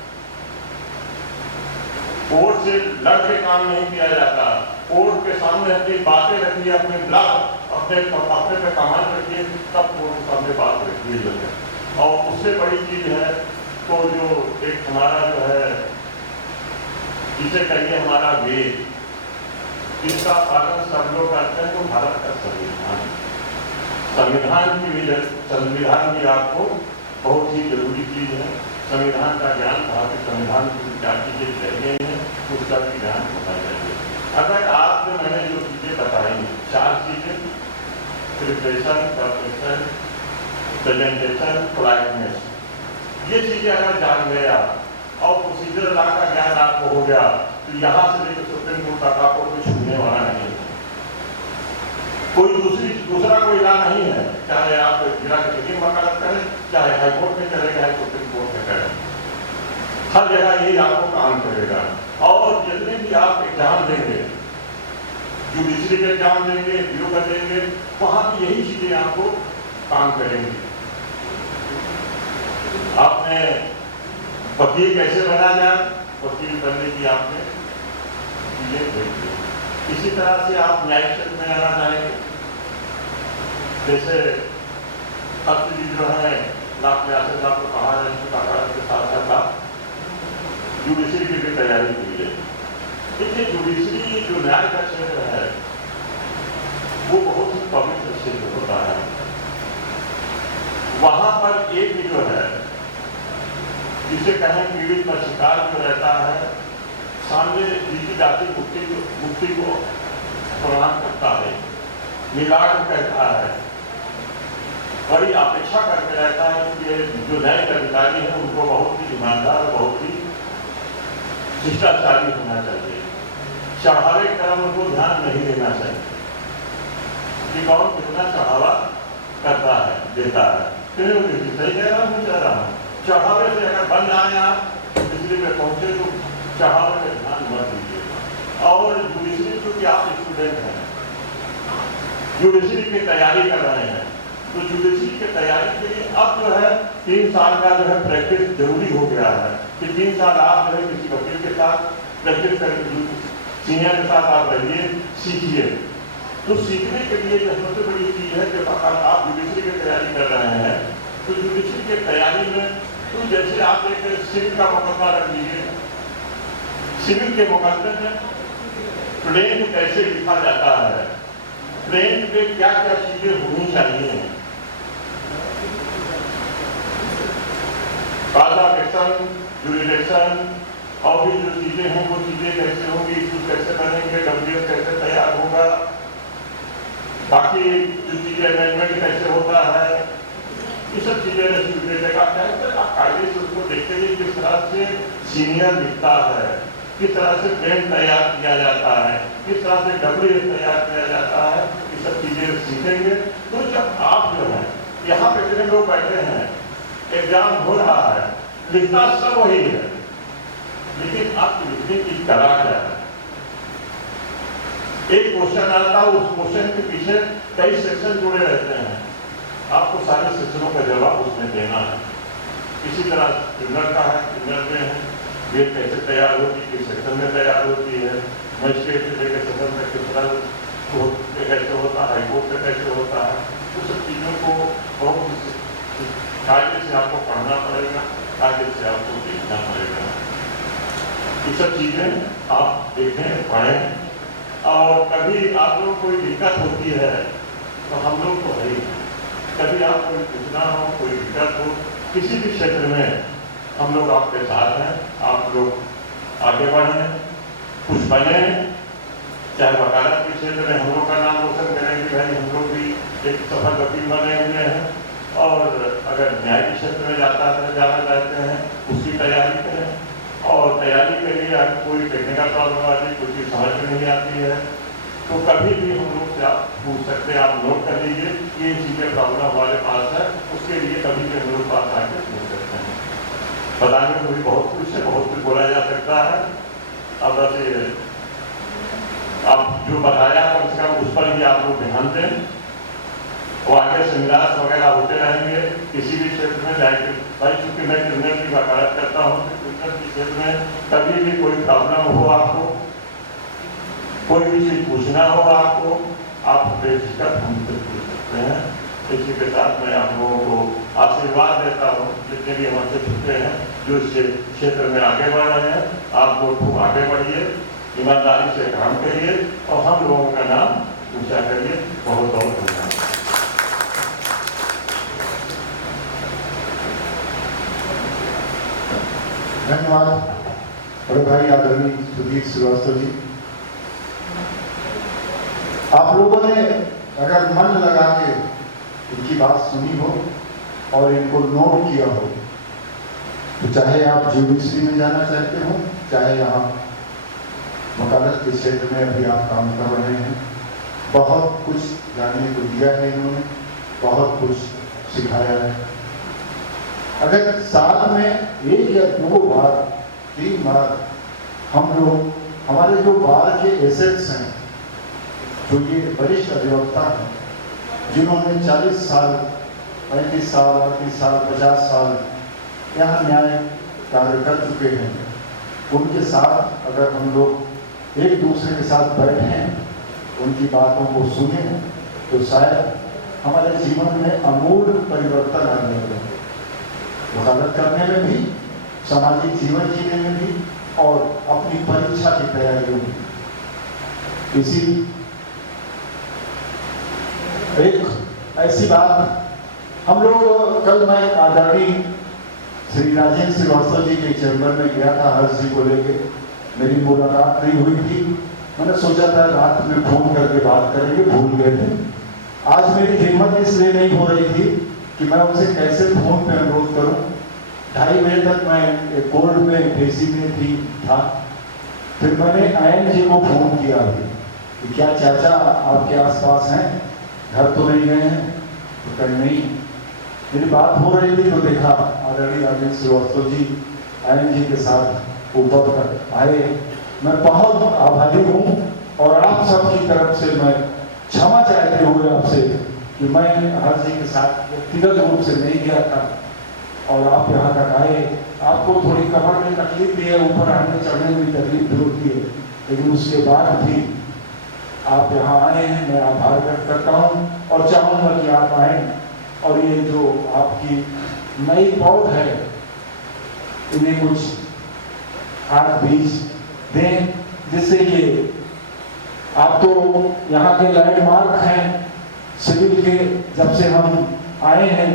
कोर्ट से लड़ के काम नहीं किया जाता। कोर्ट के सामने अपनी बातें रखिए, अपने ब्लॉक अपने पे कमान रखिए, तब कोर्ट के सामने बात रखिए जो है। और उससे बड़ी चीज है तो जो एक हमारा जो है जिसे कहिए हमारा वेद, इसका पालन सब लोग करते हैं। तो भारत का संविधान भी आपको बहुत ही जरूरी चीज है। संविधान का ज्ञान, भारतीय संविधान की क्या चीजें चाहिए हैं उसका भी ज्ञान होना चाहिए। अगर आपने मैंने जो चीजें बताई, 4 चीजें, प्रिपरेशन, परफेक्शन, प्रेजेंटेशन, पोलाइटनेस, ये चीजें अगर जान गए आप और प्रोसीजर लॉ का ज्ञान आपको हो गया तो यहाँ से लेकर सुप्रीम कोर्ट तक आपको कोई छूने वाला नहीं है। कोई दूसरा कोई लॉ नहीं है, चाहे आप जिला की वकालत करें, चाहे हाईकोर्ट में चले गए, सुप्रीम कोर्ट में करें, हर जगह यही आपको काम करेगा। और जितने भी आप एग्जाम देंगे, जुडिशरी के एग्जाम देंगे, ब्यूरो का देंगे, वहां भी यही चीजें आपको काम करेंगी। आपने वकील कैसे बना जाए, वकील बनने की आपने चीजें देखी। इसी तरह से आप न्यायिक क्षेत्र में आना चाहेंगे, जैसे अब जो है लाभ प्रयास आपको कहा है के साथ साथ आप जुडिशरी की भी तैयारी की है। देखिए जुडिशरी जो न्याय का क्षेत्र है वो बहुत ही पवित्र क्षेत्र होता है। वहां पर एक जो है जिसे कहें पीड़ित का शिकार जो रहता है, सामने जीती जाती मुक्ति को प्रदान करता है, निगाह कहता है, बड़ी अपेक्षा करके रहता है कि जो न्यायिक अधिकारी है उनको बहुत ही ईमानदार, बहुत ही शिष्टाचारी होना चाहिए। चढ़ावे की तरफ उनको ध्यान नहीं देना चाहिए कि कौन कितना चढ़ावा करता है, देता है। सही कह रहा हूँ, कह रहा हूँ चढ़ावे से अगर बन जाए आप बिजली में पहुंचे तो चढ़ावे में ध्यान मत दीजिए। और जुडिशरी क्योंकि आप स्टूडेंट हैं, जुडिशरी की तैयारी कर रहे हैं, तो जुडिशरी की तैयारी के लिए अब जो है 3 साल का जो है प्रैक्टिस जरूरी हो गया है कि 3 साल आप जो है किसी वकील के साथ प्रैक्टिस करेंगे, सीनियर के साथ आप रहिए, सीखिए। तो सीखने के लिए जो सबसे बड़ी चीज है कि आप जुडिशरी की तैयारी कर रहे हैं तो जुडिशरी की तैयारी में तो जैसे आप एक सिविल का मुकदमा रख लीजिए, सिविल के मुकाबले में प्लेन कैसे लिखा जाता है, प्लेन पे क्या क्या चीजें होनी चाहिए, ट्रांसलेशन, ड्यूरेशन और भी जो चीजें हैं वो चीजें कैसे होंगी, इशू कैसे बनेंगे, डब्ल्यूएस कैसे तैयार होगा, बाकी जो चीजें अमेंडमेंट कैसे होता है, ये सब चीजें का कायदे से उसको देखते हुए किस तरह से सीनियर लिखता है, किस तरह से प्लेन तैयार किया जाता है, किस तरह से डब्ल्यूएस तैयार किया जाता है, ये सब चीजें सीखेंगे। तो जब आप जो है यहाँ पे जितने लोग बैठे हैं, एग्जाम हो रहा है, लिखना सब वही है, लेकिन आप लिखने की कला क्या है। एक क्वेश्चन आता है, उस क्वेश्चन के पीछे कई सेक्शन जुड़े रहते हैं, आपको सारे सेक्शनों का जवाब उसमें देना है। इसी तरह क्रिमिनल का है, क्रिमिनल में है ये कैसे तैयार होती है, किस सेक्शन में तैयार होती है, मजिस्ट्रेट से लेकर सदन तक किस तरह कैसे होता है, हाईकोर्ट से कैसे होता है, उस सब चीज़ों को बहुत कायदे से आपको पढ़ना पड़ेगा, कायदे से आपको देखना पड़ेगा। ये सब चीज़ें आप देखें, पढ़ें, और कभी आप लोग कोई दिक्कत होती है तो हम लोग तो है ही, कभी आप कोई पूछना हो, कोई दिक्कत हो किसी भी क्षेत्र में, हम लोग आपके साथ हैं। आप लोग आगे बढ़ें, कुछ बने, चाहे वकालत के क्षेत्र में हम लोग का नाम रोशन करेंगे, भाई हम लोग भी एक सफल वकील बने हुए हैं, और अगर न्याय के क्षेत्र में जाना चाहते हैं उसकी तैयारी करें, और तैयारी के लिए अगर कोई टेक्निकल प्रॉब्लम आती है, कुछ समझ में नहीं आती है, तो कभी भी हम लोग से आप पूछ सकते हैं, आप नोट कर लीजिए ये चीज़ें प्रॉब्लम हमारे पास है, उसके लिए कभी भी हम लोग पास आके पूछ सकते हैं। बताने को भी बहुत कुछ है, बहुत कुछ बोला जा सकता है। अब वैसे आप जो बताया कम से कम उस पर भी आप लोग ध्यान दें, और आगे सेमिनार्स वगैरह होते रहेंगे किसी भी क्षेत्र में, चाहे भाई चूंकि मैं क्रिमिनल की वकालत करता हूँ, तो क्रिमिनल के क्षेत्र में कभी भी कोई प्रॉब्लम हो, आपको कोई भी चीज पूछना हो आपको, आप बेझिझक हमसे पूछ सकते हैं। इसी के साथ मैं आप लोगों को आशीर्वाद देता हूँ, जितने भी हमसे छुट्टे हैं, जो इस क्षेत्र में आगे बढ़ रहे हैं, आप लोग खूब आगे बढ़िए, ईमानदारी से काम करिए, और हम लोगों का नाम ऊंचा करिए। बहुत बहुत धन्यवाद। धन्यवाद बड़े भाई आदरणीय सुधीर श्रीवास्तव जी। आप लोगों ने अगर मन लगा के इनकी बात सुनी हो और इनको नोट किया हो, तो चाहे आप ज्यूडिशरी में जाना चाहते हो, चाहे यहाँ वकालत के क्षेत्र में अभी आप काम कर रहे हैं, बहुत कुछ जानने को दिया है इन्होंने, बहुत कुछ सिखाया है। अगर साल में एक या दो बार, 3 बार हम लोग हमारे जो बार के एसेट्स हैं, जो ये वरिष्ठ अधिवक्ता हैं, जिन्होंने 40 साल, 35 साल, 38 साल, 50 साल यहाँ न्याय कार्य कर चुके हैं, उनके साथ अगर हम लोग एक दूसरे के साथ बैठें, उनकी बातों को सुने, तो शायद हमारे जीवन में अमूल परिवर्तन आने लगे, वकालत करने में भी, सामाजिक जीवन जीने में भी, और अपनी परीक्षा की तैयारियों में। इसी एक ऐसी बात हम लोग, कल मैं आदरणीय श्री राजेंद्र श्रीवास्तव जी के चैम्बर में गया था, हर्ष जी को लेके मेरी मुलाकात नहीं हुई थी, मैंने सोचा था रात में फोन करके बात करेंगे, भूल गए थे। आज मेरी हिम्मत इसलिए नहीं हो रही थी कि मैं उनसे कैसे फोन पे अनुरोध करूं। 2:30 बजे तक मैं कोर्ट में फेसी में था, फिर मैंने आयन जी को फोन किया कि क्या चाचा आपके आसपास हैं, घर तो नहीं गए हैं? तो कहीं नहीं। मेरी बात हो रही थी तो देखा आदरणीय राजेंद्र श्रीवास्तव जी आयन जी के साथ ऊपर तक आए। मैं बहुत आभारी हूँ, और आप सबकी तरफ से मैं क्षमा चाहते हुए आपसे कि मैं हर्ष जी के साथ व्यक्तिगत रूप से नहीं गया था, और आप यहाँ तक आए। आपको थोड़ी कमर में तकलीफ भी है, ऊपर आने चढ़ने में तकलीफ भी होती है, लेकिन उसके बाद भी आप यहाँ आए हैं, मैं आभार व्यक्त करता हूँ, और चाहूँगा कि आप आए, और ये जो आपकी नई पौध है, इन्हें कुछ खाद बीज दें, जिससे ये आप तो यहाँ के लैंडमार्क हैं सिविल के। जब से हम आए हैं,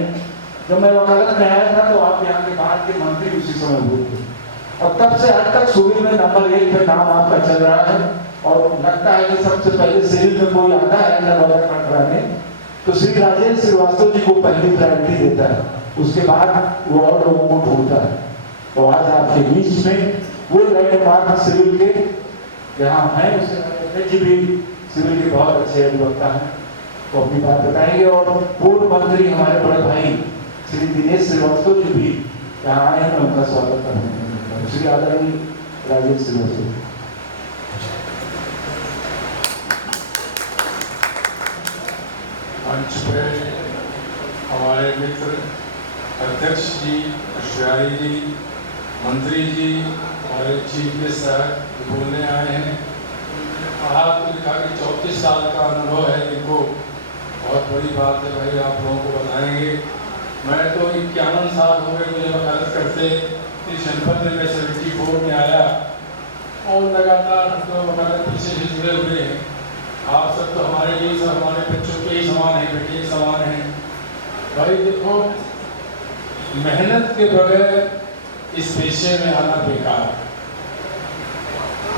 जब मैं वकालत में आया था तो आप यहाँ के बाहर के मंत्री उसी समय हुए थे, और तब से आज तक सिविल में नंबर 1 पे नाम आपका चल रहा है। और लगता है कि सबसे पहले सिविल में कोई आता है दरवाजा खटखटाने तो श्री राजेश श्रीवास्तव जी को पहली प्रायोरिटी देता है, उसके बाद वो और लोगों को ढूंढता है। तो आज आपके बीच में वो लैंडमार्क सिविल के यहाँ हैं, उससे जी भी सिविल के बहुत अच्छे अधिवक्ता हैं, तो अपनी बात बताएंगे। और पूर्व मंत्री हमारे बड़े भाई श्री दिनेश श्रीवास्तव जी भी यहाँ आए हैं, उनका स्वागत करते हैं। श्री आदरणीय राजेश श्रीवास्तव। मंच पे हमारे मित्र अध्यक्ष जी, अश्वारी जी, मंत्री जी, हमारे चीफ गेस्ट साहब बोलने आए हैं। आपने लिखा कि 34 साल का अनुभव है, इनको बहुत बड़ी बात है भाई, आप लोगों को बताएंगे। मैं तो 51 साल हो गए मुझे वकालत करते, इस जनपद में 74 में आया और लगातार हम लोग वकालत पीछे से जुड़े हुए हैं। आप सब तो हमारे लिए सब हमारे बच्चों के ही समान है, बेटे के समान है। भाई देखो, मेहनत के बगैर इस पेशे में आना बेकार है।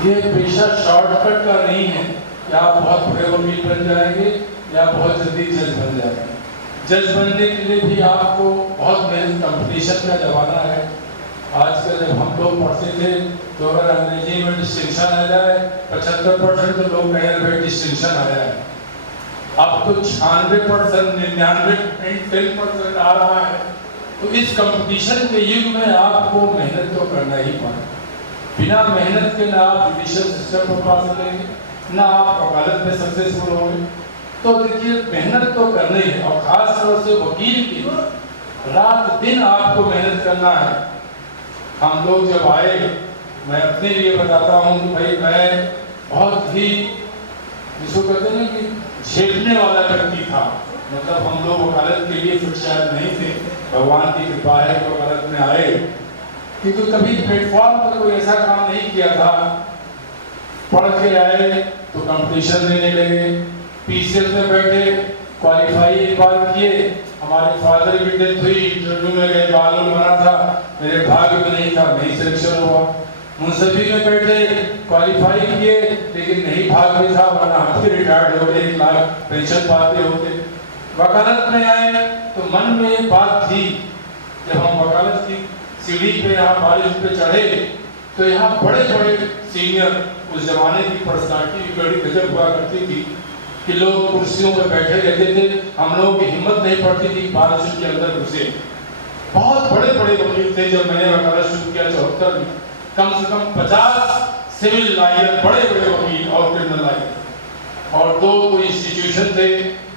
ये पेशा शॉर्टकट का नहीं है कि आप बहुत बड़े वकील बन जाएंगे या बहुत जल्दी जज बन जाएंगे। जज बनने के लिए भी आपको बहुत मेहनत, कंपटीशन का जमाना है। आजकल जब हम लोग पढ़ते थे तो अगर अंग्रेजी में डिस्टिंक्शन आ जाए 75% तो लोग कह रहे हैं डिस्टिंक्शन आया है। अब तो 96%, 99% आ रहा है। तो इस कंपटीशन के युग में आपको मेहनत तो करना ही पड़ेगा। बिना मेहनत के ना आप जुडिशियल सिस्टम को पा सकेंगे, ना आप वकालत में सक्सेसफुल होंगे। तो देखिए, मेहनत तो करनी है, और खास तौर से वकील की रात दिन आपको मेहनत करना है। हम लोग जब आए, मैं अपने लिए बताता हूँ कि भाई मैं बहुत ही जिसको कहते हैं कि झेलने वाला व्यक्ति था। मतलब हम लोग वकालत के लिए फिट शायद नहीं थे, भगवान की कृपा है कि वकालत में आए, क्योंकि कभी प्लेटफॉर्म पर कोई ऐसा काम नहीं किया था। पढ़ के आए तो कंपटीशन देने लगे, पीसीएल में बैठे, क्वालिफाई एक बार किए। हमारे फादर की डेथ हुई, इंटरव्यू में गए, बालून बना था, मेरे भाग्य में नहीं था, नहीं सिलेक्शन हुआ। मुंसफी में बैठे, क्वालिफाई किए, लेकिन नहीं भाग्य में था, वरना हम भी रिटायर्ड होते, 1 लाख पेंशन पाते होते। वकालत में आए तो मन में एक बात थी, जब हम वकालत की सीढ़ी पे यहाँ बारिश पे चढ़े तो यहाँ बड़े बड़े सीनियर, उस जमाने की पर्सनालिटी भी बड़ी गजब हुआ करती थी कि लोग कुर्सियों पे बैठे रहते थे। हम लोगों की हिम्मत नहीं पड़ती थी बारिश के अंदर घुसे। बहुत बड़े बड़े वकील थे। जब मैंने वकालत शुरू किया 74 में, कम से कम 50 सिविल लॉयर, बड़े बड़े वकील और क्रिमिनल लॉयर, और 2 इंस्टीट्यूशन थे।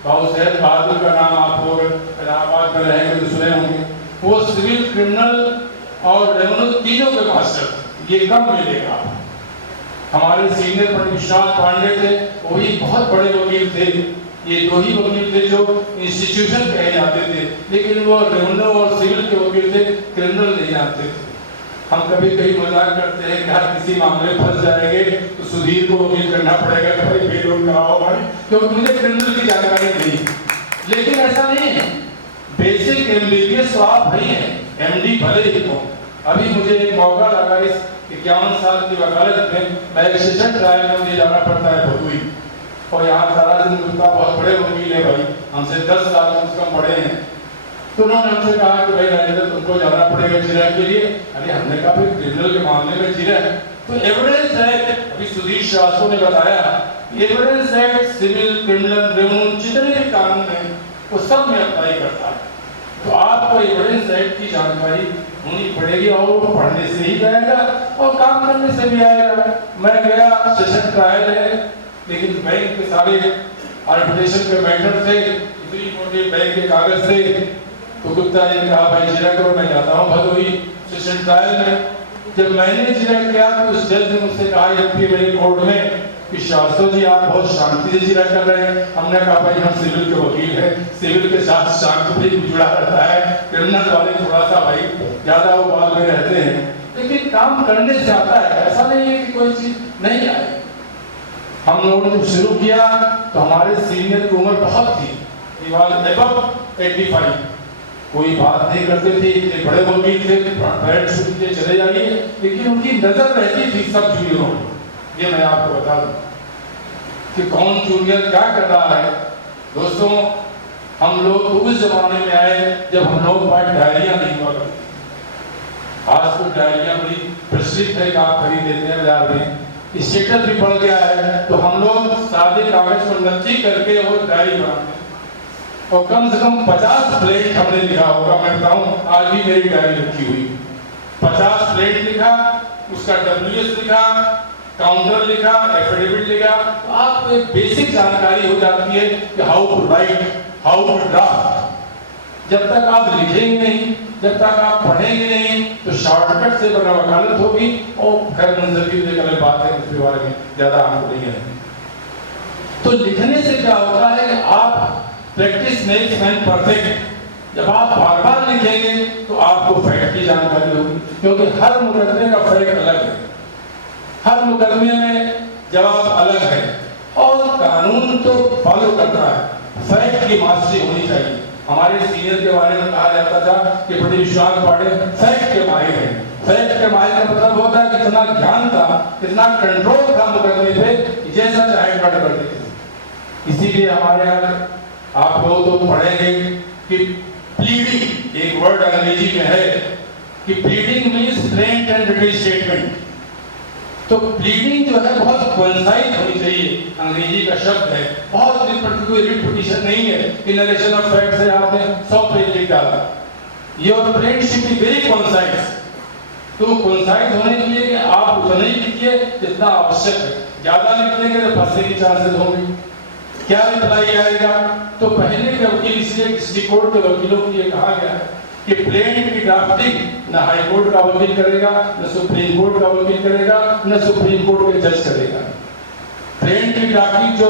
बाबू साहब बहादुर का नाम आप लोग इलाहाबाद में रहेंगे तो सुने होंगे। वो सिविल, क्रिमिनल और रेवेन्यू तीनों के मास्टर, ये कम मिलेगा। हमारे सीनियर पर विश्वनाथ पांडे थे, वो भी बहुत बड़े वकील थे। ये 2 ही वकील थे जो इंस्टीट्यूशन कहे जाते थे, लेकिन वो रेवेन्यू और सिविल के वकील थे, क्रिमिनल नहीं आते थे। हम कभी कभी मजाक करते हैं कि हर किसी मामले फंस जाएंगे तो सुधीर को वकील करना पड़ेगा कि भाई बेरोल कराओ भाई, क्योंकि मुझे क्रिमिनल की जानकारी नहीं। लेकिन ऐसा नहीं है, बेसिक एमबीबीएस तो आप भाई हैं, एमडी भले ही हो। अभी मुझे एक मौका लगा इस 51 साल की वकालत में, मैं एक सेशन ट्रायल में मुझे जाना पड़ता है भदोई, और यहाँ सारा दिन मिलता, बहुत बड़े वकील है भाई, हमसे 10 साल कम से कम बड़े हैं। तो उन्होंने हमसे कहा कि भाई राजेंद्र तुमको जाना पड़ेगा जिला के लिए। अरे हमने कहा फिर क्रिमिनल के मामले में जिला है तो एविडेंस है, अभी सुधीर श्रीवास्तव ने बताया, एविडेंस है सिविल, क्रिमिनल, रेवेन्यू जितने भी कानून हैं वो सब में अप्लाई करता है। तो आपको एविडेंस एक्ट की जानकारी होनी पड़ेगी, और वो पढ़ने से ही जाएगा और काम करने से भी आएगा। मैं गया, सेशन ट्रायल है, लेकिन बैंक के सारे आर्बिट्रेशन के मैटर थे, इतनी मोटी बैंक के कागज थे। तो गुप्ता जी ने कहा भाई जिला करो, मैं जाता हूँ भदोई सेशन ट्रायल में। जब मैंने जिला किया तो उस जज ने मुझसे कहा एमपी मेरे कोर्ट में कि श्रीवास्तव जी आप बहुत शांति से जिला कर रहे हैं। हमने कहा भाई हम सिविल के वकील हैं, सिविल के साथ शांत भी जुड़ा रहता है, क्रिमिनल वाले थोड़ा सा भाई ज्यादा उबाल में रहते हैं। लेकिन काम करने से आता है, ऐसा नहीं है कि कोई चीज नहीं आए। हम लोगों ने जब शुरू किया तो हमारे सीनियर की उम्र बहुत थी, एबव 85, कोई बात नहीं करते थे, इतने बड़े वकील थे, पैर छूट के चले जाइए, लेकिन उनकी नजर रहती थी सब जूनियरों पर। ये मैं आपको बता दूं कि कौन जूनियर क्या कर रहा है। दोस्तों, हम लोग तो उस जमाने में आए जब हम लोग पास डायरिया नहीं हुआ करती। आज तो डायरिया बड़ी प्रचलित है कि आप खरीद लेते हैं बाजार में, स्टेटस भी बढ़ गया है, तो हम लोग सादे कागज पर नक्की करके और डायरी बनाते हैं, और कम से कम 50 प्लेट हमने लिखा होगा। मैं बताऊं, आज भी मेरी डायरी रखी हुई, 50 प्लेट लिखा, उसका WS लिखा, काउंटर लिखा, एफिडेविट लिखा। तो आपको एक बेसिक जानकारी हो जाती है कि how to write, how to draft. जब तक आप लिखेंगे नहीं, जब तक आप पढ़ेंगे नहीं, तो शॉर्टकट से बना वकालत होगी। और खैर मंजूरी लेकर बात है, उसके बारे में ज्यादा हमको नहीं है। तो लिखने से क्या होता है कि आप प्रैक्टिस मेक्स मैन परफेक्ट। जब आप बार बार लिखेंगे तो आपको फैक्ट की जानकारी होगी, क्योंकि हर मुकदमे का फैक्ट अलग है, हर मुकदमे में जवाब अलग है, और कानून तो फॉलो करता है। फैक्ट की मास्टरी होनी चाहिए। हमारे सीनियर के बारे में कहा जाता था कि बड़े विश्वास पाड़े फैक्ट के माहिर हैं। फैक्ट के माहिर का मतलब होता है कितना ज्ञान था, कितना कंट्रोल था मुकदमे पे, जैसा चाहे कर देते थे। इसीलिए हमारे यहाँ आप लोग तो पढ़ेंगे कि प्लीडिंग, एक वर्ड अंग्रेजी में है कि pleading means plaint and written statement. तो प्लीडिंग जो है बहुत कंसाइज होनी चाहिए, अंग्रेजी का शब्द है, बहुत कोई रिट पिटीशन नहीं है कि नरेशन ऑफ फैक्ट से आपने 100 पेज लिख डाला। Your plaint should be very concise. तो कंसाइज होने के लिए कि आप उतना ही लिखिए जितना आवश्यक है, ज्यादा लिख देंगे तो फंसने की चांसेस होंगे। क्या रिप्लाई आएगा? तो पहले के वकील, इसलिए डिस्ट्रिक्ट कोर्ट के वकीलों के लिए कहा गया है कि प्लेन की ड्राफ्टिंग न हाई कोर्ट का वकील करेगा, न सुप्रीम कोर्ट का वकील करेगा, न सुप्रीम कोर्ट के जज करेगा। प्लेन की ड्राफ्टिंग जो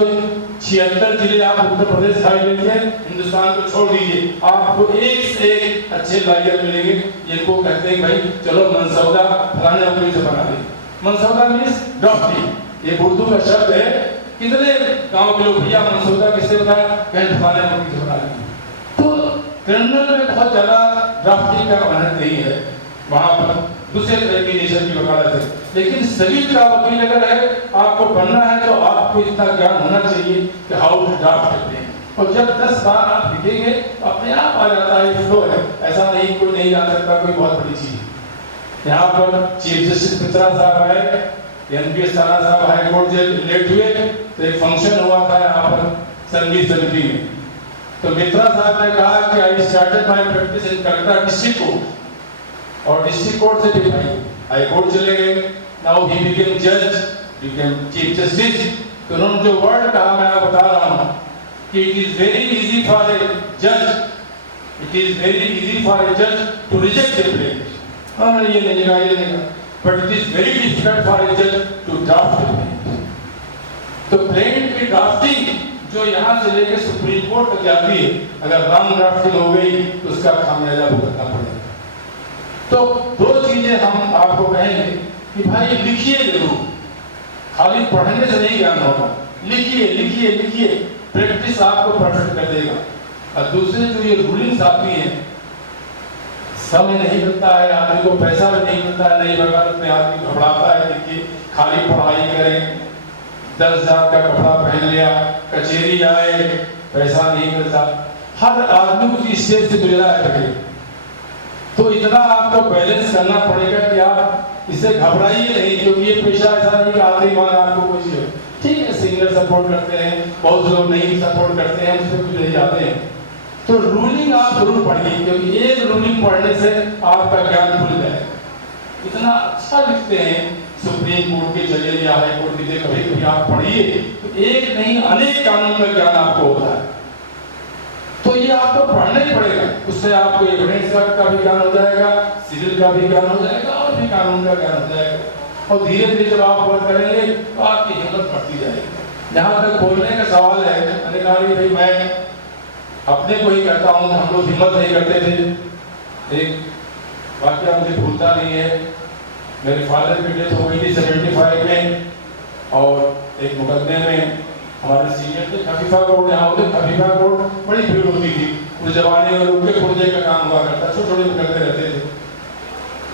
76 जिले आप उत्तर प्रदेश फाइल लेते हैं, हिंदुस्तान को छोड़ दीजिए, आपको एक से एक अच्छे लॉयर मिलेंगे जिनको कहते हैं भाई चलो मनसौदा फलाने वकील से बना दे। मनसौदा मीन्स ड्राफ्टिंग, ये उर्दू का शब्द है। कितने गांव के लोग भैया मनसौदा किससे बताया, कहीं फलाने वकील से बना दे। तो क्रिमिनल में बहुत ज्यादा ड्राफ्टिंग का मेहनत नहीं है, वहां पर दूसरे तरह की नेचर की वकालत है। लेकिन सिविल का वकील अगर है, आपको बनना है तो आपको इतना ज्ञान होना चाहिए कि हाउ टू ड्राफ्ट करते हैं। और जब 10 बार आप लिखेंगे तो अपने आप आ जाता है, फ्लो है। ऐसा नहीं कोई नहीं जान सकता, कोई बहुत बड़ी चीज। यहाँ पर चीफ जस्टिस मित्रा साहब आए, NPS थाना साहब हाई कोर्ट से लेट हुए, तो एक फंक्शन हुआ था यहाँ पर संगीत समिति में। तो मित्रा साहब ने कहा कि I started my practice in Calcutta district court, और डिस्ट्रिक्ट कोर्ट से भी भाई हाई कोर्ट चले गए। नाउ ही बिकेम जज, बिकेम चीफ जस्टिस। तो उन्होंने जो वर्ड कहा मैं आपको बता रहा हूँ कि it is very easy for a जज, it is very easy for a जज टू रिजेक्ट द प्लेंट। हाँ, ये नहीं कहा, ये नहीं कहा, but it is very difficult for a जज टू ड्राफ्ट द प्लेंट। तो प्लेंट की ड्राफ्टिंग जो यहाँ से लेकर सुप्रीम कोर्ट तक जाती है, अगर रॉन्ग ड्राफ्टिंग हो गई तो उसका खामियाजा भुगतना पड़ेगा। तो 2 चीजें हम आपको कहेंगे कि भाई लिखिए जरूर, खाली पढ़ने से नहीं ज्ञान होगा। लिखिए लिखिए लिखिए, प्रैक्टिस आपको परफेक्ट कर देगा। और दूसरे जो ये रूलिंग्स आती हैं, समय नहीं मिलता है, आदमी को पैसा भी नहीं मिलता है, नई वकालत में आदमी घबराता है कि खाली पढ़ाई करें, 10,000 का कपड़ा पहन लिया, कचेरी जाए, पैसा नहीं मिलता। हर आदमी को इस स्टेज से गुजरा है। तो इतना आपको बैलेंस करना पड़ेगा कि आप इसे घबराइए नहीं, क्योंकि ये पेशा ऐसा नहीं कि आते ही मान आपको कुछ ठीक है। सिंगर सपोर्ट करते हैं, बहुत लोग नहीं सपोर्ट करते हैं, उससे कुछ नहीं जाते हैं। तो रूलिंग आप जरूर पढ़िए, क्योंकि एक रूलिंग पढ़ने से आपका ज्ञान खुल जाएगा। इतना अच्छा लिखते हैं सुप्रीम कोर्ट के जजेस या हाई कोर्ट के, कभी कभी आप पढ़िए तो एक नहीं अनेक कानून का ज्ञान आपको होता है। तो ये आपको पढ़ना ही पड़ेगा, उससे आपको एविडेंस का भी ज्ञान हो जाएगा, सिविल का भी ज्ञान हो जाएगा, और भी कानून का ज्ञान हो जाएगा। और धीरे धीरे जब आप वर्क करेंगे तो आपकी हिम्मत बढ़ती जाएगी। जहाँ तक बोलने का सवाल है, मैंने कहा भाई मैं अपने को ही कहता हूँ, हम लोग हिम्मत नहीं करते थे। एक वाक्य मुझे भूलता नहीं है, मेरे फादर की डेथ हो गई थी 75 में, और एक मुकदमे में हमारे सीनियर थे खफीफा कोर्ट, यहाँ होते खफीफा कोर्ट, बड़ी भीड़ होती थी उस जमाने में, रुके पुर्जे का काम हुआ करता, छोटे छोटे मुकदमे रहते थे।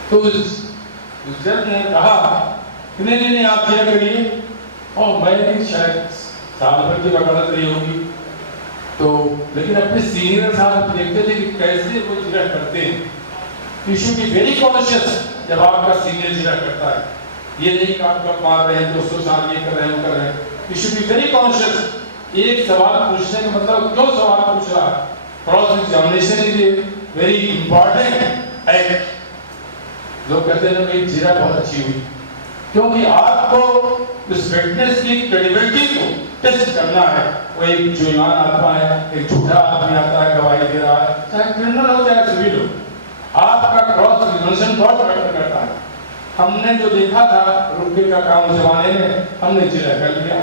तो उस जज ने कहा कि नहीं आप क्या करिए, और मैं शायद साल भर की वकालत रही होगी, तो लेकिन अपने सीनियर साहब देखते थे कि कैसे वो जिरह करते हैं। You should be very conscious जब आपका सीनियर जिरह करता है, ये नहीं कि आप कब मार रहे हैं दोस्तों साथ ये कर रहे हैं वो कर रहे हैं। You should be very conscious. एक सवाल पूछने का मतलब क्यों सवाल पूछ रहा है, cross examination is very important act. लोग कहते हैं ना जिरह बहुत अच्छी हुई, क्योंकि आपको उस फिटनेस की क्रेडिबिलिटी को टेस्ट करना है। वो एक जो ईमान आत्मा है, एक झूठा आदमी आता है गवाही दे रहा है, चाहे क्रिमिनल हो चाहे सिविल हो, आपका क्रॉस एग्जामिनेशन बहुत मैटर करता है। हमने जो देखा था रुके का काम जमाने में, हमने जिरह कर लिया,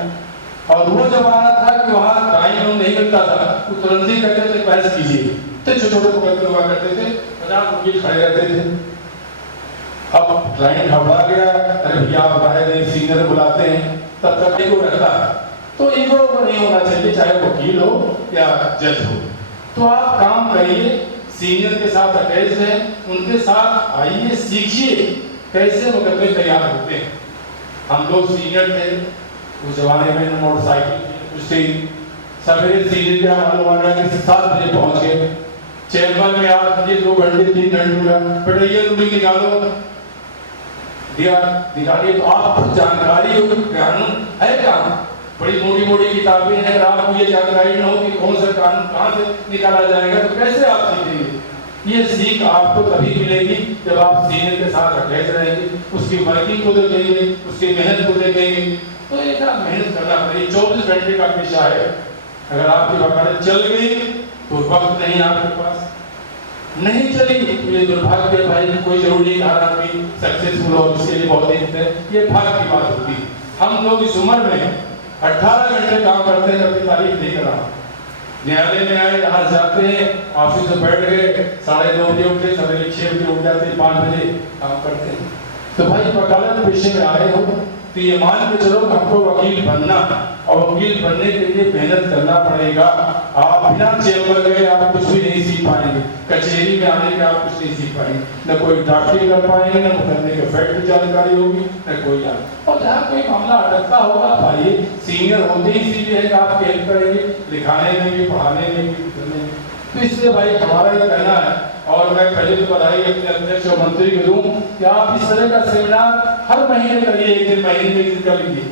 और वो जमाना था कि वहाँ टाइम नहीं मिलता था, वो तुरंत ही कहते थे बहस कीजिए, तो छोटे छोटे मुकदमे हुआ करते थे, 50 वकील खड़े रहते थे। अब क्लाइंट घबरा गया, अरे भैया आप बाहर नहीं, सीनियर बुलाते हैं, तब तक ईगो रहता है। तो ईगो नहीं होना चाहिए, चाहे वकील हो या जज हो। तो आप काम करिए, सीनियर के साथ अटैच हैं, उनके साथ आइए, सीखिए कैसे मुकदमे तैयार होते हैं। हम लोग सीनियर थे उस जमाने में, मोटरसाइकिल उससे सवेरे सीनियर क्या मालूम आ रहा है कि 7 बजे पहुंच गए चैम्बर में, आप ये 2 घंटे 3 घंटे फिर ये रूलिंग निकालो दिखाइए। तो आपको जानकारी हो, कानून है काम, बड़ी मोटी मोटी किताबें हैं, अगर आपको ये जानकारी न हो कि कौन सा कानून कहाँ से निकाला जाएगा तो कैसे आप सीखेंगे। ये सीख आपको तभी मिलेगी जब आप सीनियर के साथ अटैच रहेंगे, उसकी वर्किंग को देखेंगे, उसकी मेहनत को देखेंगे। तो एक मेहनत करना पड़ेगी, 24 घंटे का पेशा है। अगर आपकी वकालत चल गई तो वक्त नहीं आपके पास, नहीं चली तो ये दुर्भाग्य है भाई, कोई जरूरी नहीं हर आदमी सक्सेसफुल हो, इसके लिए बहुत दिन है, ये भाग्य की बात होती है। हम लोग इस उम्र में 18 घंटे काम करते हैं, अपनी तारीफ नहीं कर रहा। न्यायालय में आए, यहाँ जाते हैं, ऑफिस में बैठ गए, 9:30 बजे उठे, सवेरे 6 बजे उठ जाते हैं, 5 बजे काम करते हैं। तो भाई वकालत पेशे में आए हो तो ये मान के चलो हमको वकील बनना, और वकील बनने के लिए मेहनत करना पड़ेगा। आप बिना चैम्बर गए आप कुछ भी नहीं सीख पाएंगे, कचहरी में आने के आप कुछ नहीं सीख पाएंगे, न कोई ड्राफ्टिंग कर पाएंगे, न मुकदमे के फैक्ट की जानकारी होगी, न कोई और जहाँ कोई मामला अटकता होगा भाई सीनियर होते ही इसीलिए है कि आपकी हेल्प करेंगे, लिखाने में भी, पढ़ाने में भी, तो इसलिए भाई हमारा ये कहना है। और मैं पहले तो बधाई अपने अध्यक्ष और मंत्री को दूं कि आप इस तरह का सेमिनार हर महीने करिए, एक दिन महीने में एक दिन कर लीजिए,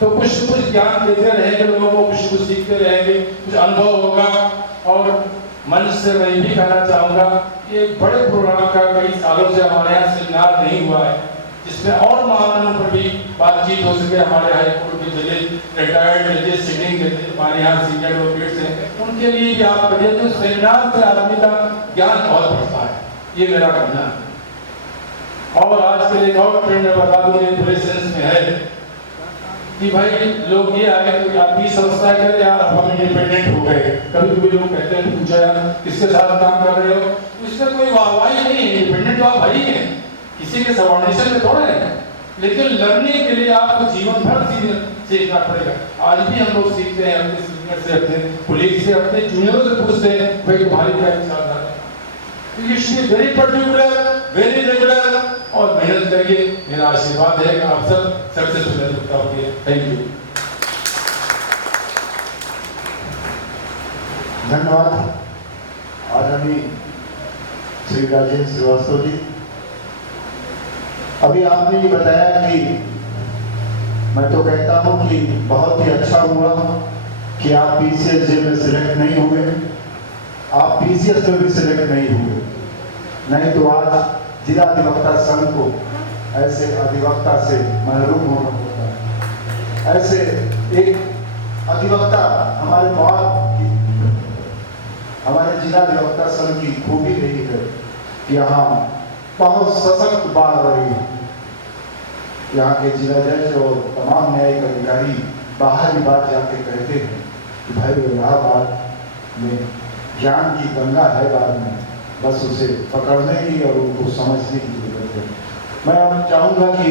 तो कुछ ज्ञान देते रहेंगे लोगों को, कुछ सीखते रहेंगे, कुछ अनुभव होगा। और मंच से मैं भी कहना चाहूँगा कि एक बड़े प्रोग्राम का कई सालों से हमारे यहाँ सेमिनार नहीं हुआ है, जिसमें और मामलों पर भी बातचीत हो सके। हमारे हाईकोर्ट के जजेस, रिटायर्ड जजेस, सिटिंग जजेस, हमारे यहाँ सीनियर एडवोकेट्स हैं, उनके लिए भी आप करिए, तो सेमिनार से आदमी का ज्ञान बहुत बढ़ता है, ये मेरा कहना है। और आज के एक और ट्रेंड में बता दूं, ये पूरे सेंस में है कि भाई लोग ये आए तो आदमी समझता है कि यार हम इंडिपेंडेंट हो गए। कभी कभी लोग कहते हैं पूछा यार किसके साथ काम कर रहे हो, इसमें कोई वाहवाही नहीं है, इंडिपेंडेंट तो आप भाई हैं, किसी के सबऑर्डिनेशन में थोड़े हैं, लेकिन लड़ने के लिए आपको जीवन भर सीखना पड़ेगा। आज भी हम लोग सीखते हैं अपने सीनियर से, अपने पुलिस से, अपने जूनियरों से पूछते हैं भाई तुम्हारी क्या विचारधारा है। तो ये should very particular, very regular, और मेहनत करिए। मेरा आशीर्वाद है कि आप सब सक्सेसफुल होंगे। Thank you. धन्यवाद। आदरणीय श्री राजेंद्र श्रीवास्तव जी, अभी आपने ये बताया कि मैं तो कहता हूँ कि बहुत ही अच्छा हुआ कि आप पीसीएस में सिलेक्ट नहीं हुए, आप पीसीएस में भी सिलेक्ट नहीं हुए, नहीं तो आज जिला अधिवक्ता संघ को ऐसे अधिवक्ता से महरूम होना होता है। ऐसे एक अधिवक्ता हमारे हमारे जिला अधिवक्ता संघ की खूबी रही है कि यहाँ बहुत सशक्त बात रही है। यहाँ के जिला जज और तमाम न्यायिक अधिकारी बाहर ही बात जाके कहते हैं कि भाई इलाहाबाद में ज्ञान की गंगा है, बाद में बस उसे पकड़ने की और उनको समझने की जरूरत है। मैं अब चाहूँगा कि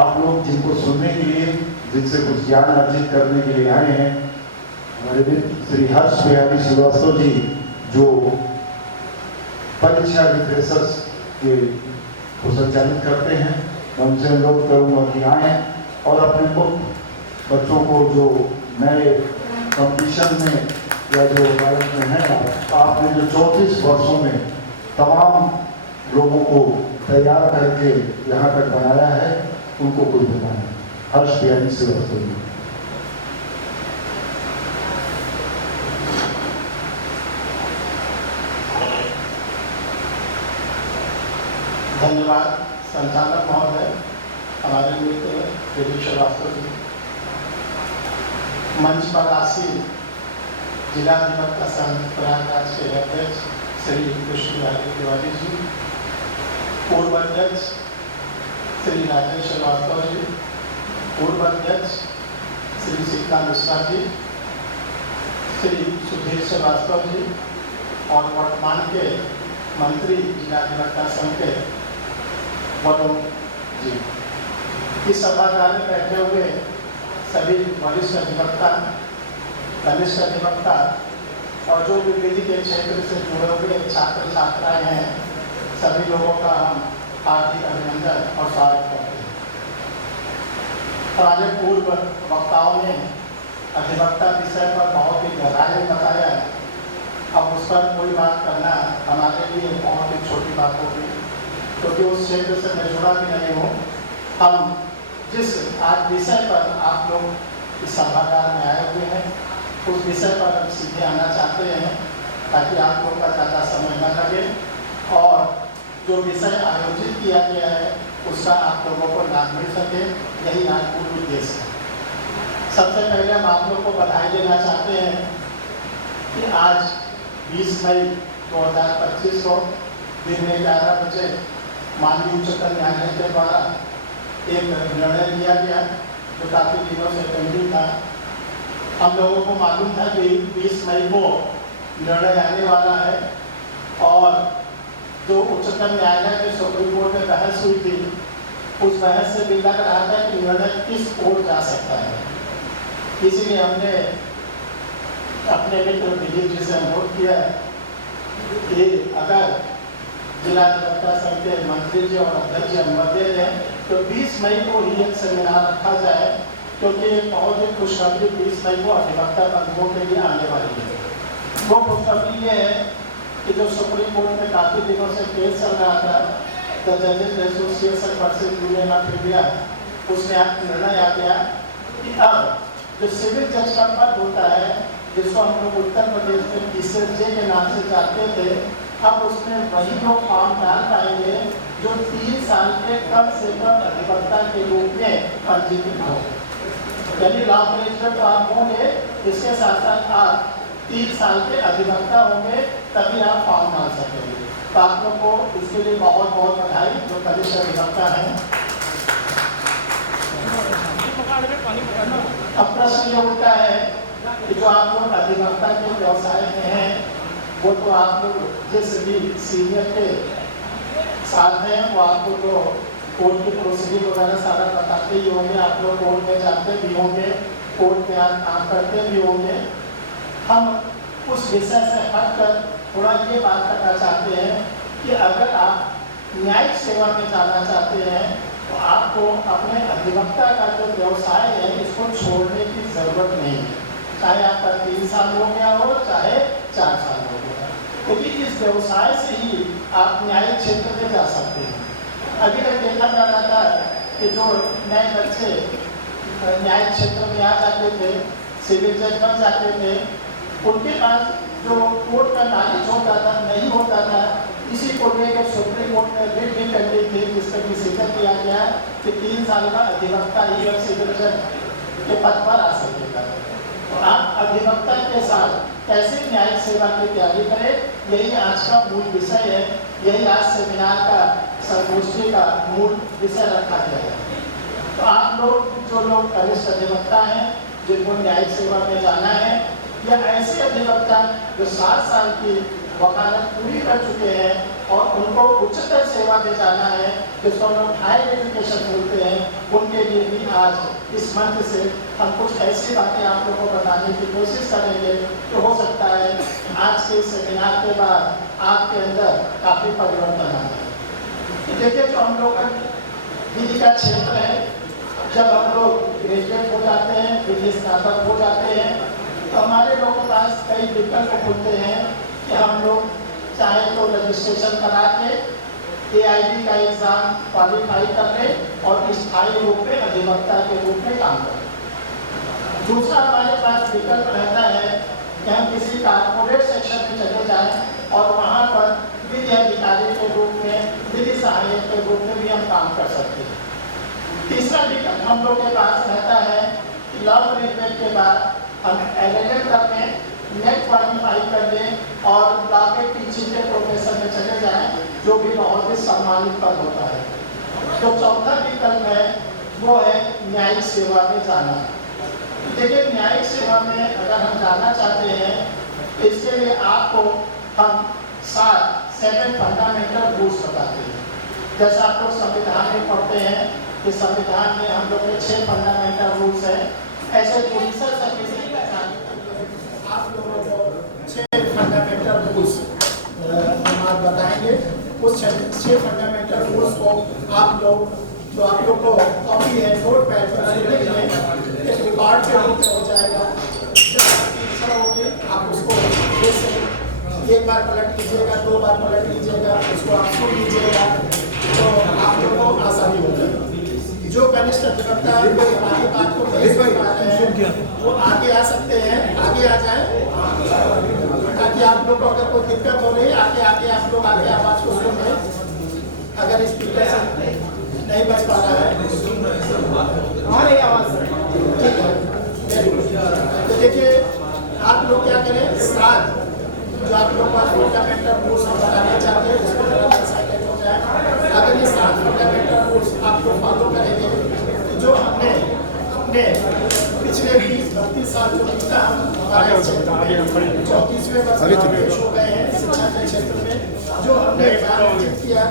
आप लोग जिनको सुनने के लिए, जिनसे कुछ ज्ञान अर्जित करने के लिए आए हैं, हमारे मित्र श्री हर्ष बिहारी श्रीवास्तव जी जो परीक्षा रिफ्रेशर्स के को संचालित करते हैं, मैं उनसे अनुरोध करूँगा कि आएँ और अपने मुख्य बच्चों को जो नए कंपटीशन में या जो भारत में है, आपने जो 34 वर्षों में तमाम लोगों को तैयार करके यहाँ तक बनाया है, उनको कुछ बताएं। हर्ष बिहारी श्रीवास्तव जी। धन्यवाद संचालक महोदय, हमारे मित्र गिरीश श्रीवास्तव जी, मंच पर आसीन जिला अधिवक्ता संघ प्रयागराज के अध्यक्ष श्री कृष्ण बिहारी तिवारी जी, पूर्व अध्यक्ष श्री राजेश श्रीवास्तव जी, पूर्व अध्यक्ष श्री शीतला मिश्रा जी, श्री सुधीर श्रीवास्तव जी और वर्तमान के मंत्री जिला अधिवक्ता संघ के वरुण जी, इस सभागार में बैठे हुए सभी वरिष्ठ अधिवक्ता, कनिष्ठ अधिवक्ता और जो भी विधि के क्षेत्र से जुड़े हुए छात्र छात्राएं हैं, सभी लोगों का हम हार्दिक अभिनंदन और स्वागत करते हैं। हमारे पूर्व वक्ताओं ने अधिवक्ता विषय पर बहुत ही गहराई में बताया है। अब उस पर कोई बात करना हमारे लिए बहुत ही छोटी बात होगी, क्योंकि उस क्षेत्र से मैं जुड़ा भी नहीं हूँ। हम जिस आज विषय पर आप लोग इस सभागार में आए हुए हैं, उस विषय पर हम सीधे आना चाहते हैं ताकि आप लोग का ज़्यादा समय न लगे और जो विषय आयोजित किया गया है उसका आप लोगों को लाभ मिल सके, यही आज पूर्ण उद्देश्य है। सबसे पहले हम आप लोग को बधाई देना चाहते हैं कि आज 20 मई 2025 को दिन में 11 बजे माननीय उच्चतम न्यायालय के द्वारा एक निर्णय लिया गया जो काफ़ी दिनों से पेंडिंग था। हम लोगों को मालूम था कि 20 मई को निर्णय आने वाला है और जो उच्चतम न्यायालय में सुप्रीम कोर्ट में बहस हुई थी, उस बहस से भी लग रहा था कि निर्णय किस ओर जा सकता है। इसीलिए हमने अपने मित्र दिलीप जी से अनुरोध किया कि अगर जिला अधिवक्ता संघ के मंत्री जी और अध्यक्ष जी अनुमति दें तो 20 मई को ही एक सेमिनार रखा जाए, क्योंकि एक बहुत ही खुशखबरी 20 मई को अधिवक्ता बंधुओं के लिए आने वाली है। वो खुशखबरी ये है कि जो सुप्रीम कोर्ट में काफ़ी दिनों से केस चल रहा था, द जजेस association versus Union of India, उसमें आज निर्णय आ गया कि अब जो सिविल जज का पद होता है, जिसको हम लोग उत्तर प्रदेश में PCJ के नाम से जानते थे, अब उसमें वही लोग फॉर्म डाल पाएंगे जो 3 साल के कम से कम अधिवक्ता के रूप में पंजीकृत हो। यानी लॉ ग्रेजुएट तो आप होंगे, इसके साथ साथ आप 3 साल के अधिवक्ता होंगे, तभी आप फॉर्म डाल सकेंगे। तो आप लोग को इसके लिए बहुत बहुत बधाई जो कनिष्ठ अधिवक्ता हैं। अब प्रश्न ये उठता है कि जो आप लोग अधिवक्ता के व्यवसाय में हैं, वो तो आप लोग जिस भी सीनियर के साथ हैं वो आपको तो कोर्ट की प्रोसीडिंग वगैरह सारा बताते ही होंगे, आप लोग कोर्ट में जाते भी होंगे, कोर्ट में आप काम करते भी होंगे। हम उस विषय से हटकर थोड़ा ये बात करना चाहते हैं कि अगर आप न्यायिक सेवा में जाना चाहते हैं तो आपको अपने अधिवक्ता का जो व्यवसाय है इसको छोड़ने की ज़रूरत नहीं है, चाहे आपका 3 साल हो गया हो चाहे 4 साल हो गया, क्योंकि इस व्यवसाय से ही आप न्यायिक क्षेत्र में जा सकते हैं। अभी तक देखा जा रहा था कि जो नए बच्चे न्यायिक क्षेत्र में आ जाते थे, सिविल जज बन जाते थे, उनके पास जो कोर्ट का नॉलेज होता था नहीं होता था। इसी को लेकर सुप्रीम कोर्ट ने रिट भी कर दी थी, जिसका भी जिक्र किया गया कि 3 साल का अधिवक्ता ही अब सिविल जज के पद पर आ सकेगा। तो आप अधिवक्ता के साथ कैसे न्यायिक सेवा की तैयारी करें, यही आज का मूल विषय है, यही आज सेमिनार का संगोष्ठी का मूल विषय रखा गया है। तो आप लोग जो लोग कनिष्ठ अधिवक्ता हैं, जिनको न्यायिक सेवा में जाना है, या ऐसे अधिवक्ता जो 7 साल की वकालत पूरी कर चुके हैं और उनको उच्चतर सेवा दे जाना है, जिसको हम लोग हायर एजुकेशन बोलते हैं, उनके लिए भी आज इस मंच से हम कुछ ऐसी बातें आप लोगों को बताने की कोशिश करेंगे तो हो सकता है आज के सेमिनार के बाद आपके अंदर काफ़ी परिवर्तन आ जाए। देखिए, जो हम लोग विधि का क्षेत्र है, जब हम लोग ग्रेजुएट हो जाते हैं, विधि स्नातक हो जाते हैं, तो हमारे लोगों के पास कई विकल्प खुलते हैं कि हम लोग चाहे तो रजिस्ट्रेशन करा के AIB का एग्ज़ाम क्वालिफाई कर लें और स्थायी रूप में अधिवक्ता के रूप में काम करें। दूसरा हमारे पास विकल्प रहता है कि हम किसी कारपोरेट सेक्शन में चले जाएं और वहाँ पर विधि अधिकारी के रूप में, विधि सहायक के रूप में भी हम काम कर सकते हैं। तीसरा विकल्प हम लोग के पास रहता है कि लॉ ग्रेजुएट के बाद हम LLM कर लें, नेट क्वालिफाई कर लें और लॉ के टीचिंग के प्रोफेसर में चले जाएं, जो भी बहुत ही सम्मानित पद होता है। तो चौथा विकल्प है वो है न्यायिक सेवा में जाना। देखिए, न्यायिक सेवा में अगर हम जाना चाहते हैं तो इसके लिए आपको हम 7 फंडामेंटल रूल्स बताते हैं। जैसा आप लोग संविधान में पढ़ते हैं कि संविधान में हम लोग के 6 फंडामेंटल रूल्स हैं, ऐसे जुडिशल सर्विस आप लोगों को 6 फंडामेंटल रूल्स हम आप बताएंगे। उस 6 फंडामेंटल रूल्स को आप लोग, जो आप लोग को कॉपी है, नोट पैड पर एक रिकॉर्ड के रूप में हो जाएगा। जब आपकी इच्छा होगी आप उसको फिर से एक बार पलट लीजिएगा, 2 बार पलट लीजिएगा, उसको आप सुन लीजिएगा, तो आप लोगों को आसानी हो जाएगी। जो कनिष्ठ अधिवक्ता हमारी बात को नहीं समझ पा रहे हैं वो आगे आ सकते हैं, आगे आ जाए, ताकि आप लोग को अगर कोई दिक्कत हो रही है आगे आप लोग आगे आवाज़ को सुन लें। अगर स्पीकर से नहीं बच पा रहा है हमारी आवाज़ ठीक है, वेरी गुड। तो देखिए, आप लोग क्या करें, 7 जो आप लोग का फंडामेंटल रूल्स हम बताना चाहते हैं उसको जरा एक्साइटेड हो जाए। अगर ये 7 फंडामेंटल रूल्स आप लोग फॉलो करेंगे तो जो हमने अपने पिछले 20-32 साल जो बीता हमारे 34वें वर्ष में पेश हो गए हैं शिक्षा के क्षेत्र में, जो हमने ज्ञान अर्जित किया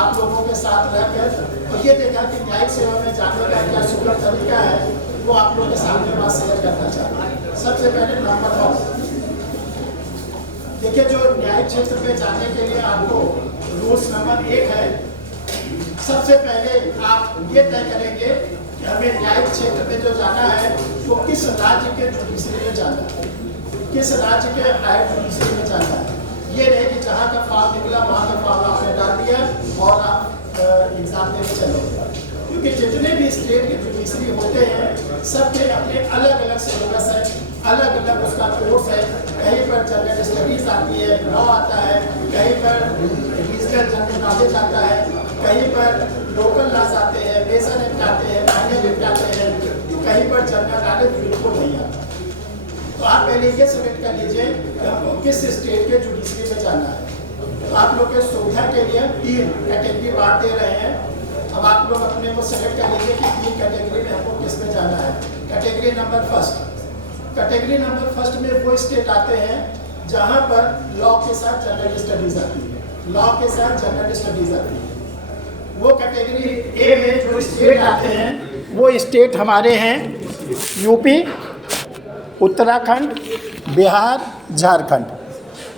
आप लोगों के साथ रहकर, और ये देखा कि न्यायिक सेवा में जाने का क्या सुलभ तरीका है, वो आप लोगों के सामने बात शेयर करना चाहते हैं। सबसे पहले नंबर 1, देखिए, जो न्यायिक क्षेत्र में जाने के लिए आपको रूल्स नंबर 1 है, सबसे पहले आप ये तय करेंगे कि हमें न्यायिक क्षेत्र में जो जाना है वो किस राज्य के जुडिशरी में जाना है, किस राज्य के हायर जुडिशरी में जाना है। ये नहीं कि जहाँ का फॉर्म निकला वहाँ का फॉर्म आपने डाल दिया और आप एग्जाम देने चले, क्योंकि जितने भी स्टेट के जुडिशरी होते हैं सबके अपने अलग अलग सिलेबस है, अलग अलग उसका कोर्स है। कहीं पर जनरल स्टडीज आती है, लॉ आता है, कहीं पर रीजनल जनरल नॉलेज आता है, कहीं पर लोकल लॉज आते हैं, बेसन एक्ट आते हैं, माइनर एक्ट आते हैं, कहीं पर जनरल नॉलेज बिल्कुल नहीं आता। तो आप पहले ये सिलेक्ट कर लीजिए कि हमको किस स्टेट के जुडिशरी में जाना है। तो आप लोग के सुविधा के लिए 3 कैटेगरी बांट दे रहे हैं। अब आप लोग अपने को सेलेक्ट कर लीजिए कि 3 कैटेगरी में हमको किस में जाना है। कैटेगरी नंबर 1 में वो स्टेट आते हैं जहाँ पर लॉ के साथ जनरल स्टडीज आती है, लॉ के साथ जनरल स्टडीज आती है। वो कैटेगरी ए में जो स्टेट आते हैं वो स्टेट हमारे हैं यूपी, उत्तराखंड, बिहार, झारखंड।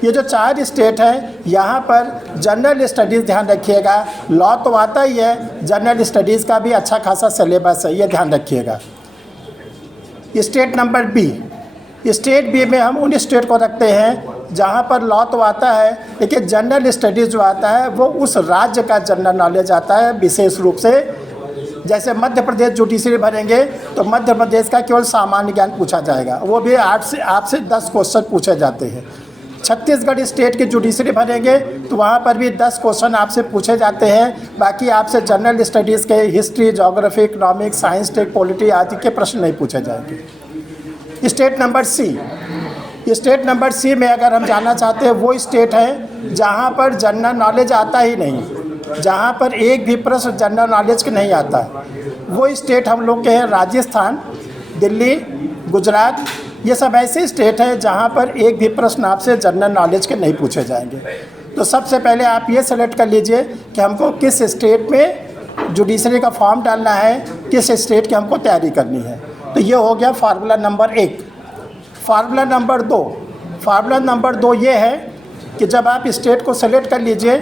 ये जो 4 स्टेट हैं यहाँ पर जनरल स्टडीज़ ध्यान रखिएगा। लॉ तो आता ही है, जनरल स्टडीज़ का भी अच्छा खासा सिलेबस है, ये ध्यान रखिएगा। State number B, state B में हम उन स्टेट को रखते हैं जहाँ पर लॉ तो आता है लेकिन जनरल स्टडीज़ जो आता है वो उस राज्य का जनरल नॉलेज आता है विशेष रूप से। जैसे मध्य प्रदेश जुडिशरी भरेंगे तो मध्य प्रदेश का केवल सामान्य ज्ञान पूछा जाएगा, वो भी आपसे 10 क्वेश्चन पूछे जाते हैं। छत्तीसगढ़ स्टेट की जुडिशरी भरेंगे तो वहाँ पर भी 10 क्वेश्चन आपसे पूछे जाते हैं। बाकी आपसे जनरल स्टडीज़ के history, geography, economics, science, tech, polity आदि के प्रश्न नहीं पूछे जाएंगे। State number C, state number C में अगर हम जाना चाहते हैं वो स्टेट है जहाँ पर जनरल नॉलेज आता ही नहीं, जहाँ पर एक भी प्रश्न जनरल नॉलेज के नहीं आता। वो स्टेट हम लोग के हैं राजस्थान, दिल्ली, गुजरात। ये सब ऐसे स्टेट हैं जहाँ पर एक भी प्रश्न आपसे जनरल नॉलेज के नहीं पूछे जाएंगे। तो सबसे पहले आप ये सेलेक्ट कर लीजिए कि हमको किस स्टेट में जुडिशरी का फॉर्म डालना है, किस स्टेट की हमको तैयारी करनी है। तो ये हो गया फार्मूला नंबर 1। फार्मूला नंबर 2 ये है कि जब आप स्टेट को सेलेक्ट कर लीजिए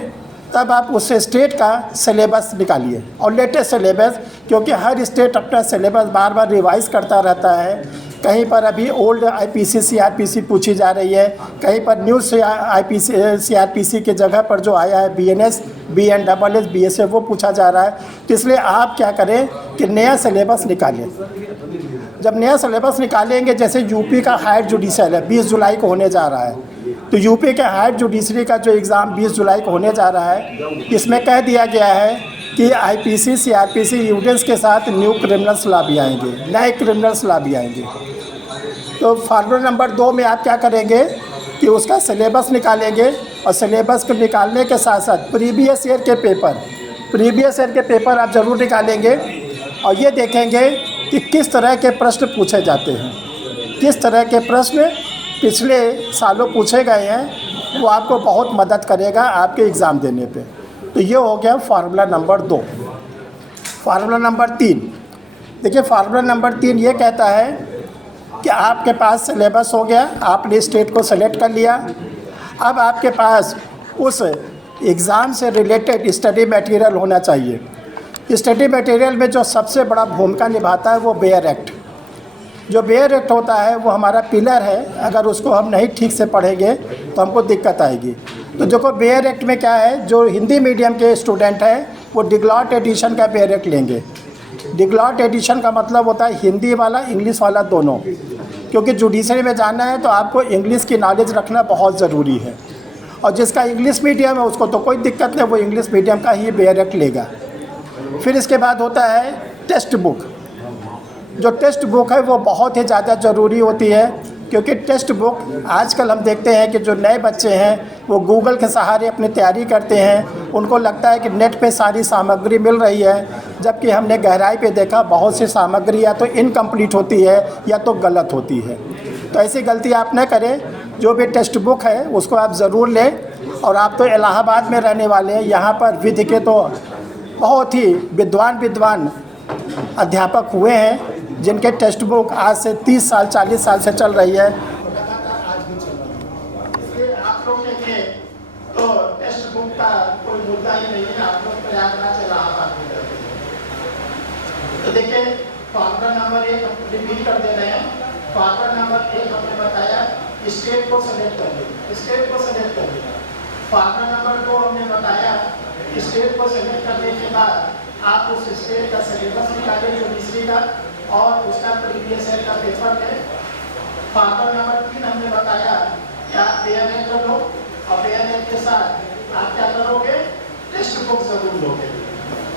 तब आप उस स्टेट का सिलेबस निकालिए और लेटेस्ट सिलेबस, क्योंकि हर स्टेट अपना सिलेबस बार बार रिवाइज़ करता रहता है। कहीं पर अभी ओल्ड आईपीसी सीआरपीसी पूछी जा रही है, कहीं पर न्यू आईपीसी सीआरपीसी के जगह पर जो आया है बीएनएस, बीएनडबलएस, बीएसएफ वो पूछा जा रहा है। तो इसलिए आप क्या करें कि नया सिलेबस निकालें। जब नया सिलेबस निकालेंगे, जैसे यूपी का हायर जुडिशल है 20 जुलाई को होने जा रहा है, तो यूपी के हायर जुडिशरी का जो एग्ज़ाम 20 जुलाई को होने जा रहा है, इसमें कह दिया गया है कि आईपीसी सीआरपीसी एविडेंस के साथ न्यू क्रिमिनल्स लॉ भी आएंगे, नए क्रिमिनल्स लॉ भी आएंगे। तो फार्मूला नंबर 2 में आप क्या करेंगे कि उसका सिलेबस निकालेंगे और सिलेबस को निकालने के साथ साथ प्रीवियस ईयर के पेपर आप ज़रूर निकालेंगे और ये देखेंगे कि किस तरह के प्रश्न पूछे जाते हैं, किस तरह के प्रश्न पिछले सालों पूछे गए हैं, वो आपको बहुत मदद करेगा आपके एग्ज़ाम देने पे। तो ये हो गया फार्मूला नंबर 2। फार्मूला नंबर 3, देखिए फार्मूला नंबर 3 ये कहता है कि आपके पास सिलेबस हो गया, आपने स्टेट को सेलेक्ट कर लिया, अब आपके पास उस एग्ज़ाम से रिलेटेड स्टडी मटेरियल होना चाहिए। स्टडी मटेरियल में जो सबसे बड़ा भूमिका निभाता है वो बेयर एक्ट। जो बेयर एक्ट होता है वो हमारा पिलर है, अगर उसको हम नहीं ठीक से पढ़ेंगे तो हमको दिक्कत आएगी। तो देखो बेयर एक्ट में क्या है, जो हिंदी मीडियम के स्टूडेंट हैं वो डिग्लॉट एडिशन का बेयर एक्ट लेंगे। डिग्लॉट एडिशन का मतलब होता है हिंदी वाला इंग्लिश वाला दोनों, क्योंकि जुडिशरी में जाना है तो आपको इंग्लिश की नॉलेज रखना बहुत ज़रूरी है। और जिसका इंग्लिश मीडियम है उसको तो कोई दिक्कत नहीं, वो इंग्लिश मीडियम का ही बेयर एक्ट लेगा। फिर इसके बाद होता है टेक्स्ट बुक। जो टेक्स्ट बुक है वो बहुत ही ज़्यादा ज़रूरी होती है, क्योंकि टेक्स्ट बुक आजकल हम देखते हैं कि जो नए बच्चे हैं वो गूगल के सहारे अपनी तैयारी करते हैं। उनको लगता है कि नेट पे सारी सामग्री मिल रही है, जबकि हमने गहराई पे देखा बहुत सी सामग्री या तो इनकम्प्लीट होती है या तो गलत होती है। तो ऐसी गलती आप न करें। जो भी टेक्स्ट बुक है उसको आप ज़रूर लें। और आप तो इलाहाबाद में रहने वाले हैं, यहाँ पर विधि के तो बहुत ही विद्वान अध्यापक हुए हैं जिनके टेक्स्ट बुक आज से 30 साल 40 साल से चल रही है। आप लोग देखिए तो टेक्स्ट बुक का कोई मुद्दा ही नहीं है, आप लोग प्रयागराज इलाहाबाद में रहते हैं। तो देखिए फार्मूला नंबर 1 रिपीट कर दे रहे हैं। फार्मूला नंबर 1 हमने बताया स्टेट को सेलेक्ट कर लिया। फार्मूला नंबर 2 हमने बताया स्टेट को सेलेक्ट करने के बाद आप उस स्टेट का सिलेबस निकालें जुडिशरी का और उसका प्रीवियस ईयर का पेपर लें। फार्मूला नंबर 3 हमने बताया कि आप बेयर एक्ट लो और बेयर एक्ट के साथ आप क्या करोगे, टेक्स्ट बुक जरूर लोगे।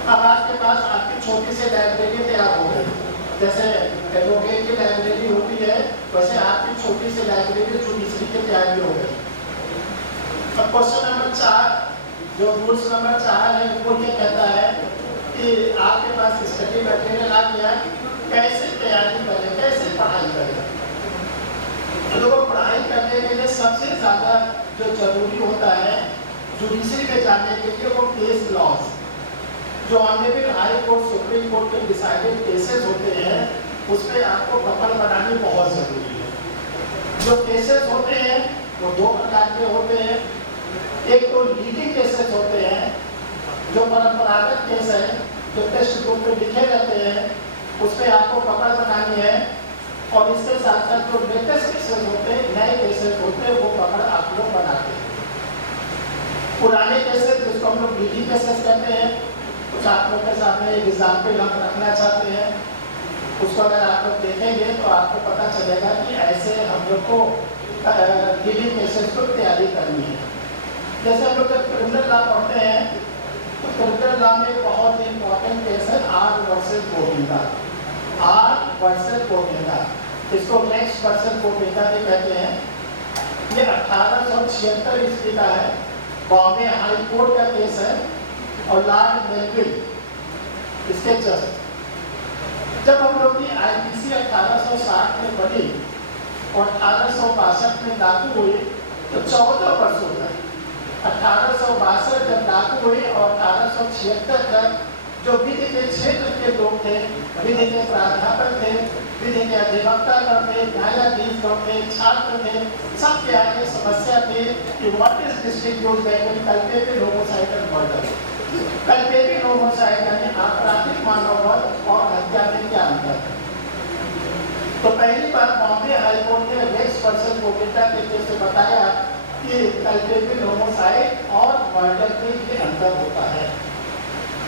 अब आपके पास आपकी छोटी सी लाइब्रेरी तैयार हो गई, जैसे एडवोकेट की लाइब्रेरी होती है वैसे आपकी छोटी सी लाइब्रेरी जुडिशरी की तैयारी हो गई। अब क्वेश्चन नंबर 4 जो रूल्स नंबर 4 है वो ये कहता है कि आपके पास स्टडी मटेरियल आ गया, कैसे तैयारी करें, कैसे पढ़ाई करें। तो लोगों पढ़ाई करने के लिए सबसे ज़्यादा जो जरूरी होता है जुडिशरी में जाने के लिए वो केस लॉज, जो honourable high court supreme court के डिसाइडेड केसेस होते हैं उस पर आपको पकड़ बनानी बहुत ज़रूरी है। जो केसेस होते हैं वो 2 प्रकार के होते हैं। एक तो लीडिंग केसेस होते हैं, जो परंपरागत केस है जो टेक्स्ट बुक में लिखे रहते हैं उस पर आपको पकड़ बनानी है। और इसके साथ साथ जो लेटेस्ट केसेस होते हैं, नए केसेस होते हैं, वो पकड़ आप लोग बनाते हैं। पुराने केसेस जिसको हम लोग लीडिंग केसेस कहते हैं, कुछ आप लोग के सामने एक एग्जाम्पल हम रखना चाहते हैं, उसको अगर आप लोग देखेंगे तो आपको पता चलेगा कि ऐसे हम लोग को लीडिंग केसेस को तैयारी करनी है। जैसे हम लोग जब क्रिमिनल लॉ पढ़ते हैं तो क्रिमिनल लॉ में बहुत ही इंपॉर्टेंट केस है आर वर्सेस गोविंदा। इसको नेक्स्ट वर्सेस गोविंदा भी कहते हैं। ये 1876 ईस्वी का है, बॉम्बे हाई कोर्ट का केस है और लॉर्ड मेलविल इसके जज। जब हम लोग की आईपीसी 1860 में बनी और 1862 में लागू हुई तो 14 वर्ष हो गए। 1862 जब लागू हुई और 1876 तक जो विधि के क्षेत्र के लोग थे, विधि के प्राध्यापक थे, विधि के अधिवक्ता थे, न्यायाधीश थे, छात्र थे, सबके आगे समस्या थी कि what is distribute culpable homicide murder. Culpable homicide यानी आपराधिक मानववध और हत्या में क्या अंतर है। तो पहली बार बॉम्बे हाईकोर्ट ने रेक्स वर्सेस बोगटा के केस से बताया कि कल्पेबल होमोसाइड और मर्डर में ये अंतर होता है।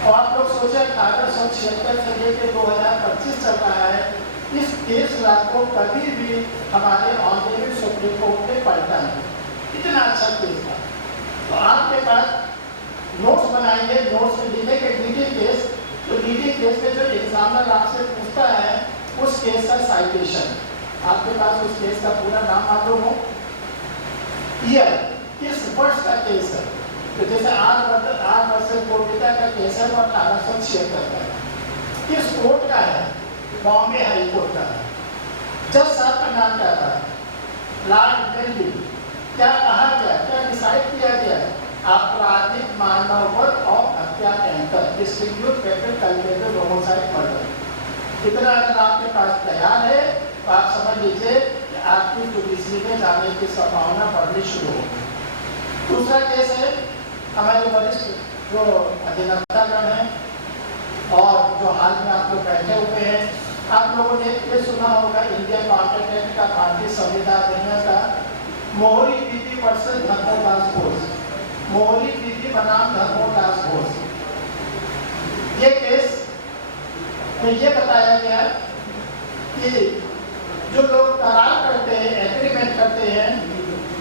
और आप लोग सोचे 1876 से लेकर 2025 चल रहा है, इस केस लॉ को कभी भी हमारे ऑनरेबल सुप्रीम कोर्ट ने पलटा नहीं। इतना अच्छा केस था। तो आपके पास नोट्स बनाएंगे, नोट्स में लिखेंगे लीडिंग केस, तो लीडिंग केस में जो एग्जामिनर आपसे पूछता है उस केस का साइटेशन, आपके पास उस केस का पूरा नाम मालूम हो, ईयर, किस वर्ष का केस है। तो जैसे आर वर्सेस बोगटा का केस है वो 1876 का है। किस कोर्ट का है? बॉम्बे हाई कोर्ट का है। जज साहब का नाम क्या था? लॉर्ड बेनली। क्या कहा गया, क्या डिसाइड किया गया? आपराधिक मानववध और हत्या के अंतर, डिस्ट्रीब्यूट कल्पेबल होमोसाइड मर्डर। इतना अगर आपके पास तैयार है तो आप समझ लीजिए कि आपकी जुडिशरी में जाने की संभावना बढ़नी शुरू होगी। दूसरा केस है हमारे वरिष्ठ जो अधिवक्तागण हैं और जो हाल में आप लोग बैठे हुए हैं, आप लोगों ने ये सुना होगा इंडियन कॉन्ट्रैक्ट एक्ट का, भारतीय संविधान अधिनियम का, मोहरी विधि वर्सेस धर्मोदास घोष, मोहरी विधि बनाम धर्मोदास घोष। ये केस में ये बताया गया कि जो लोग करार करते हैं, एग्रीमेंट करते हैं,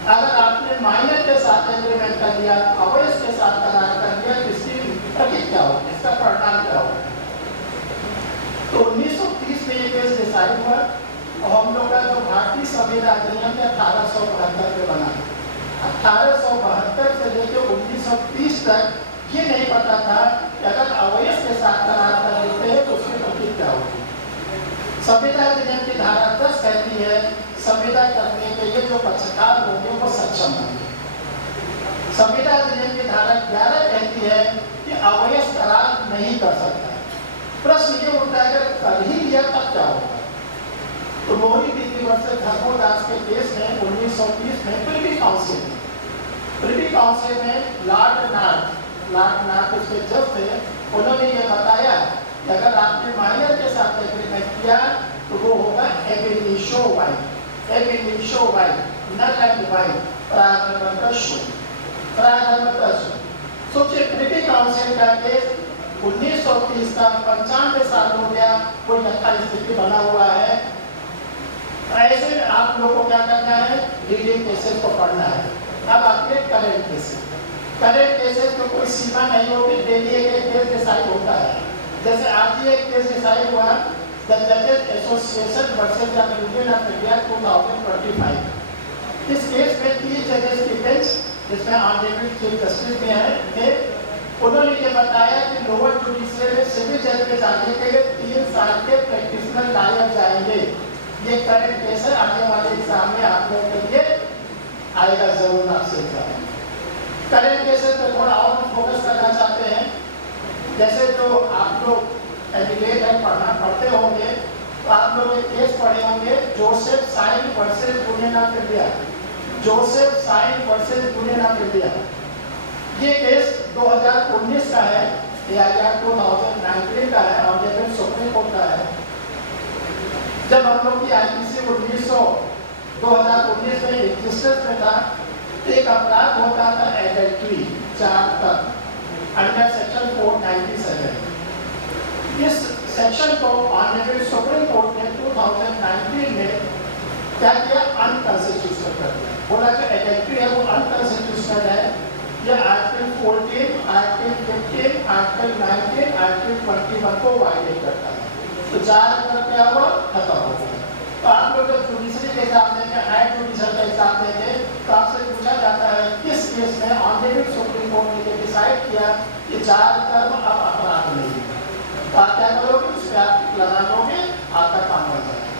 अगर आपने माइनर के साथ एग्रीमेंट कर दिया, अवैध के साथ करार कर दिया, तो इसकी प्रकृति क्या होगी, इसका परिणाम क्या होगा। तो 1930 में ये केस डिसाइड हुआ और हम लोग का जो भारतीय संविधान अधिनियम 1872 में बना। 1872 से लेकर 1930 तक ये नहीं पता था कि अगर अवैध के साथ करार कर देते हैं तो उसकी प्रकृति क्या होगी। संविधान अधिनियम की धारा 10 कहती है संविदा करने के लिए जो पक्षकार होंगे वो सक्षम होंगे। संविदा अधिनियम की धारा 11 कहती है कि अवैध करार नहीं कर सकता। प्रश्न ये उठता है अगर कर ही लिया तब क्या होगा। तो मोहरी विधि वर्सेस धर्मोदास के केस में 1930 में प्रिवी काउंसिल में लॉर्ड नार्थ उसके जज थे, उन्होंने ये बताया कि अगर आपने माइनर के साथ एग्रीमेंट किया तो वो होगा एबिनिशो वाइड, नल एंड वाइड, सोचिए प्रिवी काउंसिल का केस 1930 का 95 साल हो गया, कोई यथा स्थिति बना हुआ है। ऐसे में आप लोगों को क्या करना है, लीडिंग केसेस को पढ़ना है। अब आते हैं करेंट केसेस। करेंट केसेस में कोई सीमा नहीं होती, डेली एक केस डिसाइड होता है। जैसे आज ही एक केस डिसाइड हुआ, द जजेस association versus the union of India 2025। इस केस में 3 जजेस की बेंच, जिसमें ऑनरेबल चीफ जस्टिस भी थे, उन्होंने ये बताया कि लोअर जुडिशरी में सिविल जज में जाने के लिए 3 साल के प्रैक्टिशनर लाए जाएंगे। ये करेंट केस है, आने वाले एग्जाम में आप लोगों के लिए आएगा जरूर आपसे एग्जाम। करेंट केसेस पे थोड़ा और फोकस करना चाहते हैं। जैसे जो आप लोग कैंडिडेट है पढ़ते होंगे तो आप लोग एक केस पढ़े होंगे, Joseph Shine versus Union of India. Joseph Shine versus Union of India ये केस 2019 का है, या 2019 का है और ये फिर सुप्रीम कोर्ट का है। जब हम लोग की आईपीसी 2019 में एग्जिस्टेंस में था, एक अपराध होता था एडल्ट्री, 4 तक, अंडर सेक्शन 497। इस सेक्शन को ऑनरेबल सुप्रीम कोर्ट ने 2019 में क्या किया, अनकॉन्स्टिट्यूशनल कर दिया। बोला जो एडल्ट्री है वो अनकॉन्स्टिट्यूशनल है। यह आर्टिकल 14, आर्टिकल 15, आर्टिकल 19, आर्टिकल 21 को वायलेट करता है। तो 4 अंदर क्या हुआ, खत्म हो गया। तो आप लोग जब जुडिशरी के एग्जाम देंगे, हायर जुडिशल का एग्जाम देंगे, तो आपसे पूछा जाता है किस केस में ऑनरेबल सुप्रीम कोर्ट ने डिसाइड किया कि 4 कर्म अब अपराध नहीं है। तो आप क्या करोगे, उस पर आप लगा लोगे, आपका काम बन जाएगा।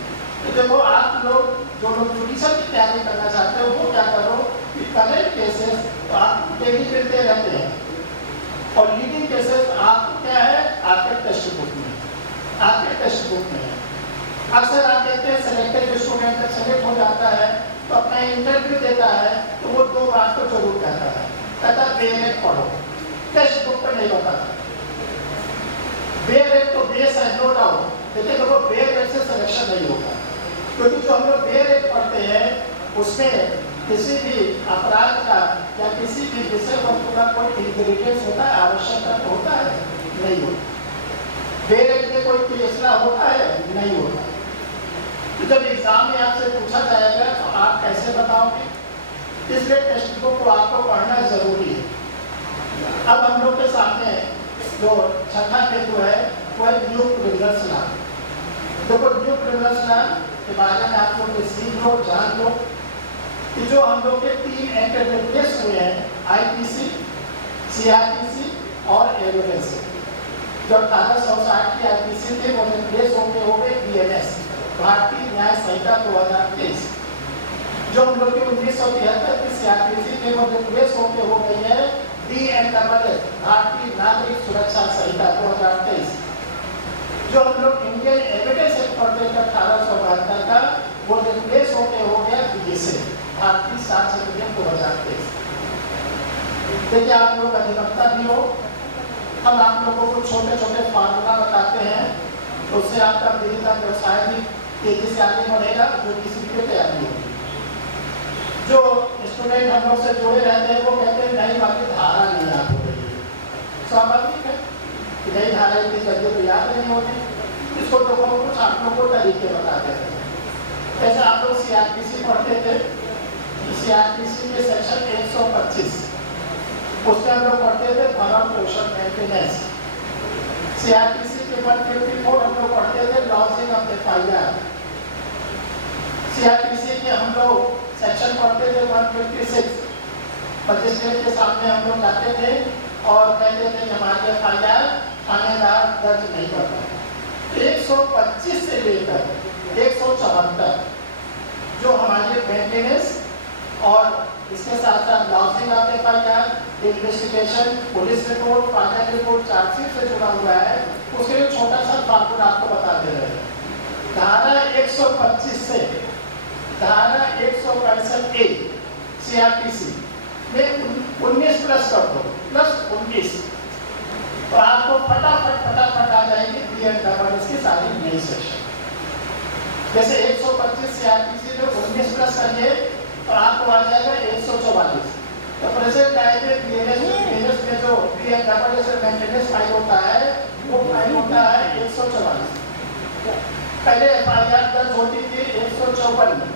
तो देखो आप लोग जो लोग जुडिशल की तैयारी करना चाहते हो वो क्या करो कि करेंट केसेस तो आप डेली मिलते रहते हैं, और लीडिंग केसेस आपको क्या है, आपके टेक्स्ट बुक में, आपके टेक्स्ट बुक में है। अक्सर आप देखते हैं सेलेक्टेड स्टूडेंट जब सेलेक्ट हो जाता है तो अपना इंटरव्यू देता है तो वो 2 बात तो जरूर कहता है बेरेट पढ़ो, टेक्स्ट बुक पर नहीं बताता। बेरेट तो बेस है नो डाउट, लेकिन वो बेरेट से सिलेक्शन नहीं होगा, क्योंकि जो हम लोग बेरेट पढ़ते हैं उसमें किसी भी अपराध का या किसी भी विषय वस्तु का कोई इंग्रेडिएंट्स होता है, आवश्यकता होता है, नहीं होता। बेरेट में कोई फैसला होता है, नहीं होता। तो जब एग्जाम में आपसे पूछा जाएगा तो आप कैसे बताओगे, इसलिए टेक्स्ट बुक को आपको पढ़ना जरूरी है। अब हम लोग के सामने जो छठा बिंदु है वो है न्यू क्रिमिनल्स लॉ। देखो न्यू क्रिमिनल्स लॉ के बारे में आप लोग सीख लो, जान लो कि जो हम लोग के 3 एक्ट रिप्लेस हुए हैं, IPC, CRPC और एविडेंस। जो 1860 की IPC थे वो रिप्लेस होके हो गए BNS, भारतीय न्याय संहिता 2023। जो हम लोग के 1973 की CRPC थे वो रिप्लेस होके हो गई है BNSS, भारतीय नागरिक सुरक्षा संहिता 2023। जो हम लोग इंडियन एविडेंस एक्ट पढ़ते थे 1872 का, वो रिप्लेस होके हो गया BSA, भारतीय साक्ष्य अधिनियम 2023। देखिए आप लोग अधिवक्ता भी हो, हम आप लोगों को छोटे छोटे फार्मूला बताते हैं, तो उससे आपका बिजली का व्यवसाय भी तेजी से आगे बढ़ेगा, जो किसी की तैयारी होगी। जो स्टूडेंट हम लोग से जुड़े रहते हैं वो कहते हैं नहीं बाकी धारा नहीं याद हो रही है, स्वाभाविक है कि नई धारा इतनी जल्दी तो याद नहीं होती। इसको तो हम कुछ आप लोग को तरीके बता देते हैं। जैसे आप लोग CRPC पढ़ते थे, CRPC के सेक्शन 125 उसमें हम लोग पढ़ते थे भरण पोषण मेंटेनेंस। CRPC के 154 हम लोग पढ़ते थे लॉजिंग ऑफ FIR। CRPC के हम लोग सेक्शन पढ़ते थे 156, मजिस्ट्रेट के सामने हम लोग जाते थे और कहते थे कि हमारी FIR थानेदार दर्ज नहीं करता। 125 से लेकर 174 जो हमारे मेंटेनेंस और इसके साथ साथ lodging of FIR, investigation, police report, final report, chargesheet से जुड़ा हुआ है, उसके लिए छोटा सा फार्मूला आपको बता दे रहे हैं। धारा 125 से धारा 165A CRPC में 19 प्लस कर दो, प्लस 19, तो आपको फटाफट आ जाएगी BNSS की सारी नई सेक्शन। जैसे 125 CRPC में 19 प्लस करिए तो आपको आ जाएगा 144। तो प्रेजेंट टाइम में BNS में जो BNSS मेंटेनेंस फाइल होता है वो फाइल होता है 144। पहले FIR दर्ज होती थी 154 में,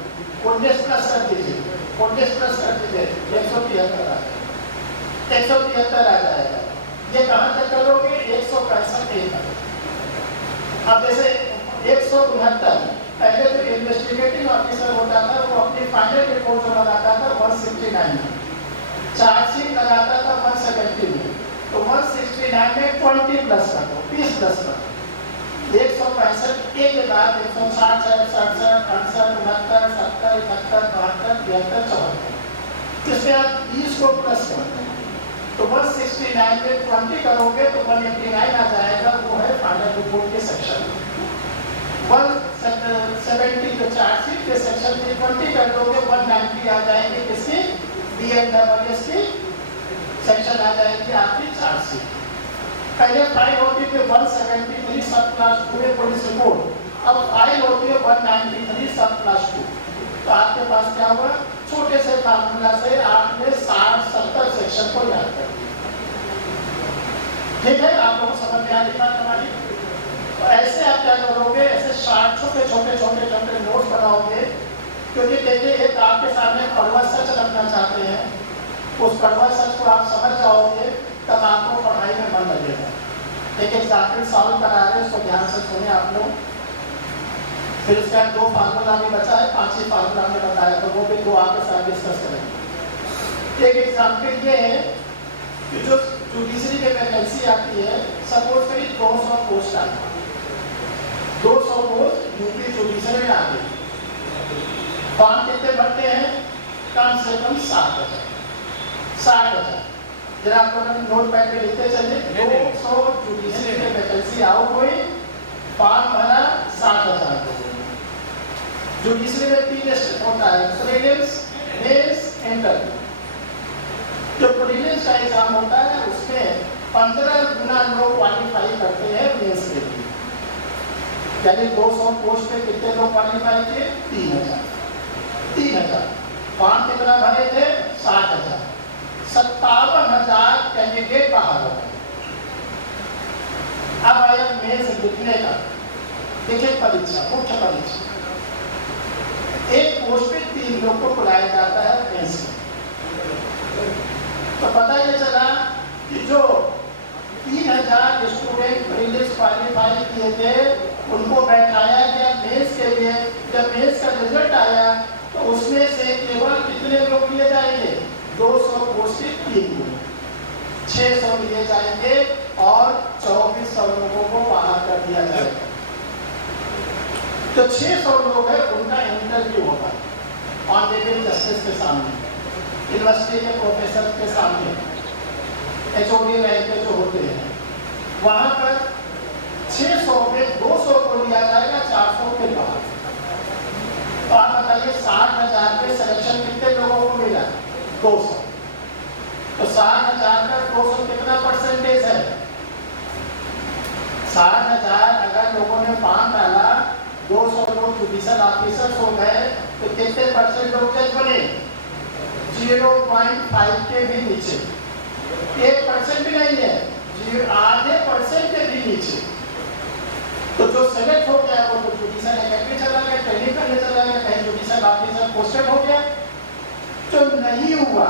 19 प्लस कर दीजिए, 19 प्लस कर दीजिए 173 आ जाएगा। ये कहाँ तक करोगे? 165 तक। अब जैसे 169 पहले जो इन्वेस्टिगेटिंग ऑफिसर होता था वो अपनी फाइनल रिपोर्ट जो लगाता था 169 में, चार्जशीट लगाता था 170 में, तो 169 में 20 प्लस कर दो, 20 प्लस कर दो। 165 के बाद 160, 67, 68, 69, 70, 71, 72, 73, 74, जिसमें आप 20 को प्लस कर दो तो 169 में 20 करोगे तो 189 आ जाएगा, वो है फाइनल रिपोर्ट के सेक्शन। 170 जो चार्जशीट के सेक्शन में 20 कर दोगे 190 आ जाएंगे, किसकी? BNSS की सेक्शन आ जाएगी आपकी चार्जशीट। पहले फाइल होती थी 173 सब क्लास 2 पुलिस रिपोर्ट, अब फाइल होती है 193 सब क्लास 2। तो आपके पास क्या हुआ? छोटे से फार्मूला से आपने 60-70 सेक्शन को याद कर दिया। ठीक है, आप लोगों को समझ में आ रही बात हमारी? तो ऐसे आप क्या करोगे, ऐसे 60 छोटे नोट्स बनाओगे, क्योंकि देखिए एक आपके सामने कड़वा सच रखना चाहते हैं, उस कड़वा सच को आप समझ जाओगे तब आपको पढ़ाई में मन लगेगा। एक एग्जाम्पल सॉल्व करा रहे हैं, उसको ध्यान से सुने आप लोग। फिर उसका 2 फार्मूला भी बचा है, 5 ही फार्मूला में बताया, तो वो भी 2 आपके साथ डिस्कस करेंगे। एक एग्जाम्पल ये है कि जो जुडिशरी में वैकेंसी आती है, सपोज करिए 200 पोस्ट आती है, 200 पोस्ट यूपी जुडिशरी में आ गई। फॉर्म कितने भरते हैं? कम से कम 7,000। 60,000। जरा आप लोग नोट पैड पे लिखते चलिए, 200 जुडिशरी में वैकेंसी आउट हुई, फॉर्म भरा 60,000 को। जुडिशरी में 3 स्टेप होता है, प्रीलिम्स, मेंस, इंटरव्यू। जो प्रीलिम्स का एग्जाम होता है उसमें 15 गुना लोग क्वालिफाई करते हैं मेंस के लिए। यानी 200 पोस्ट पे कितने लोग क्वालिफाई किए? 3,000। फॉर्म कितना भरे थे? 60,000। 57,000 कैंडिडेट बाहर हो गए। अब आया मेंस लिखने का। देखिए परीक्षा, मुख्य परीक्षा, एक पोस्ट पे 3 लोग को बुलाया जाता है मेंस में। तो पता ये चला कि जो 3,000 स्टूडेंट प्रीलिम्स क्वालिफाई किए थे उनको बैठाया गया मेंस के लिए। जब मेंस का रिजल्ट आया तो उसमें से केवल कितने लोग लिए जाएंगे? 200 पोस्ट के 3 लोग, 600 लिए जाएंगे और 2400 लोगों को बाहर कर दिया जाएगा। जो 600 लोग हैं उनका इंटरव्यू होगा ऑनरेबल जस्टिस के सामने, यूनिवर्सिटी के प्रोफेसर के सामने, एचओडी रैंक के जो होते हैं। वहाँ पर 600 में 200 को लिया जाएगा 400 के बाद। तो आप बताइए 60,000 में सिलेक्शन कितने लोगों को मिला? 200। तो 60,000 का 200 कितना परसेंटेज है? 60,000 अगर लोगों ने फॉर्म डाला, 200 लोग जुडिशल ऑफिसर्स हो गए तो कितने परसेंट लोग जज बने? 0.5 के भी नीचे, 1% भी नहीं है, आधे % के भी नीचे। तो जो सेलेक्ट हो गया वो तो जुडिशल एकेडमी चला गया, ट्रेनिंग करने चला गया, कहीं जुडिशल ऑफिसर पोस्टेड हो गया। जो नहीं हुआ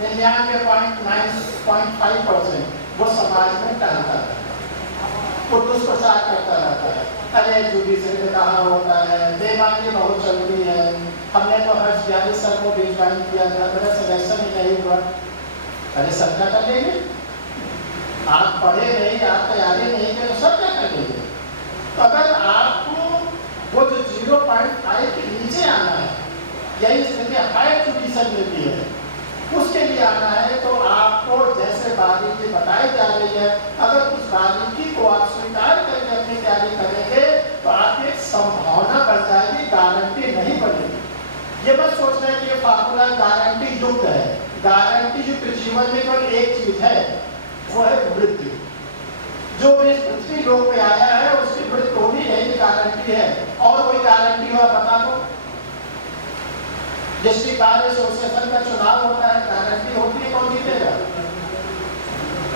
99.5% वो समाज में टहलता रहता है, वो दुष्प्रचार करता रहता है। अरे जुडिशरी में कहाँ होता है, बेईमानी बहुत चल रही है, हमने तो हर्ष बिहारी सर को भिजवाई किया था, मेरा सिलेक्शन ही नहीं हुआ। अरे सब क्या कर लेंगे? आप पढ़े नहीं, आप तैयारी नहीं किए तो सब क्या कर लेंगे? तो अगर आपको वो जो 0.5 के नीचे आना है, यही स्थिति हायर जुडिशल में भी है, उसके लिए आना है तो आपको जैसे बारीकी बताई जा रही है, अगर उस बारीकी को आप स्वीकार करके अपनी तैयारी करेंगे तो आपकी एक संभावना बढ़ जाएगी, गारंटी नहीं बनेगी। ये मत सोचना है कि ये फार्मूला गारंटी युक्त है। गारंटी युक्त जीवन में केवल एक चीज है, वो है मृत्यु। जो इस पृथ्वी लोक पे आया है उसकी मृत्यु होनी यही गारंटी है। और कोई गारंटी हो बता दो? डिस्ट्रिक्ट बार एसोसिएशन का चुनाव होता है, गारंटी होती है कौन जीतेगा?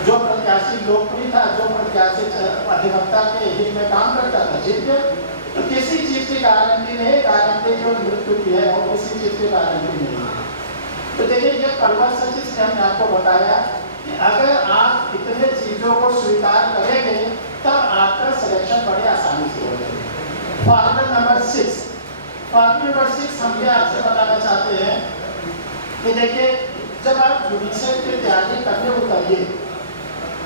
जो प्रत्याशी लोकप्रिय था, जो प्रत्याशी अधिवक्ता के हित में काम करता था, जीत गया। तो किसी चीज की गारंटी नहीं, गारंटी जो मृत्यु की है और किसी चीज की गारंटी नहीं है। तो देखिए ये परिवर्तन सचिव से हमने आपको बताया कि अगर आप इतने चीजों को स्वीकार करेंगे तब आपका सिलेक्शन बड़े आसानी से हो जाएगा। फॉर्मूला नंबर 6 हम ये आपसे बताना चाहते हैं कि देखिए जब आप जुडिशरी की तैयारी करने उतरिए,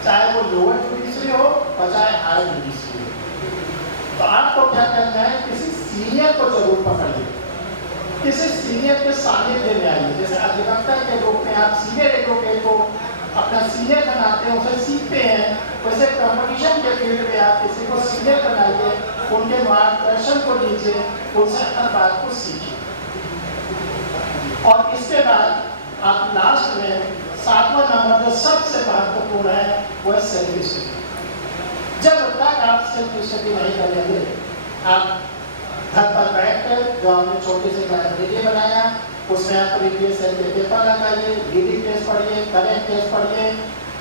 चाहे वो लोअर जुडिशरी हो और चाहे हायर जुडिशरी हो, तो आपको क्या करना है? किसी सीनियर को जरूर पकड़िए, किसी सीनियर के सानिध्य में आइए। जैसे अधिवक्ता के रूप में आप सीनियर एडवोकेट को अपना सीनियर बनाते हैं, उसे सीखते हैं, वैसे कंपटीशन के फील्ड में आप किसी को सीनियर बनाइए, उनके मार्गदर्शन को लीजिए, उनसे हर बात को सीखिए। और इसके बाद आप लास्ट में 7वां नंबर जो सबसे महत्वपूर्ण है वो है सेल्फ स्टडी। जब तक आप सेल्फ स्टडी नहीं करेंगे, आप घर पर बैठकर जो हमने छोटे से लाइब्रेरी बनाया उसमें आप प्रीवियस ईयर के पेपर लगाइए, रीडिंग टेस्ट पढ़िए, करेंट टेस्ट पढ़िए,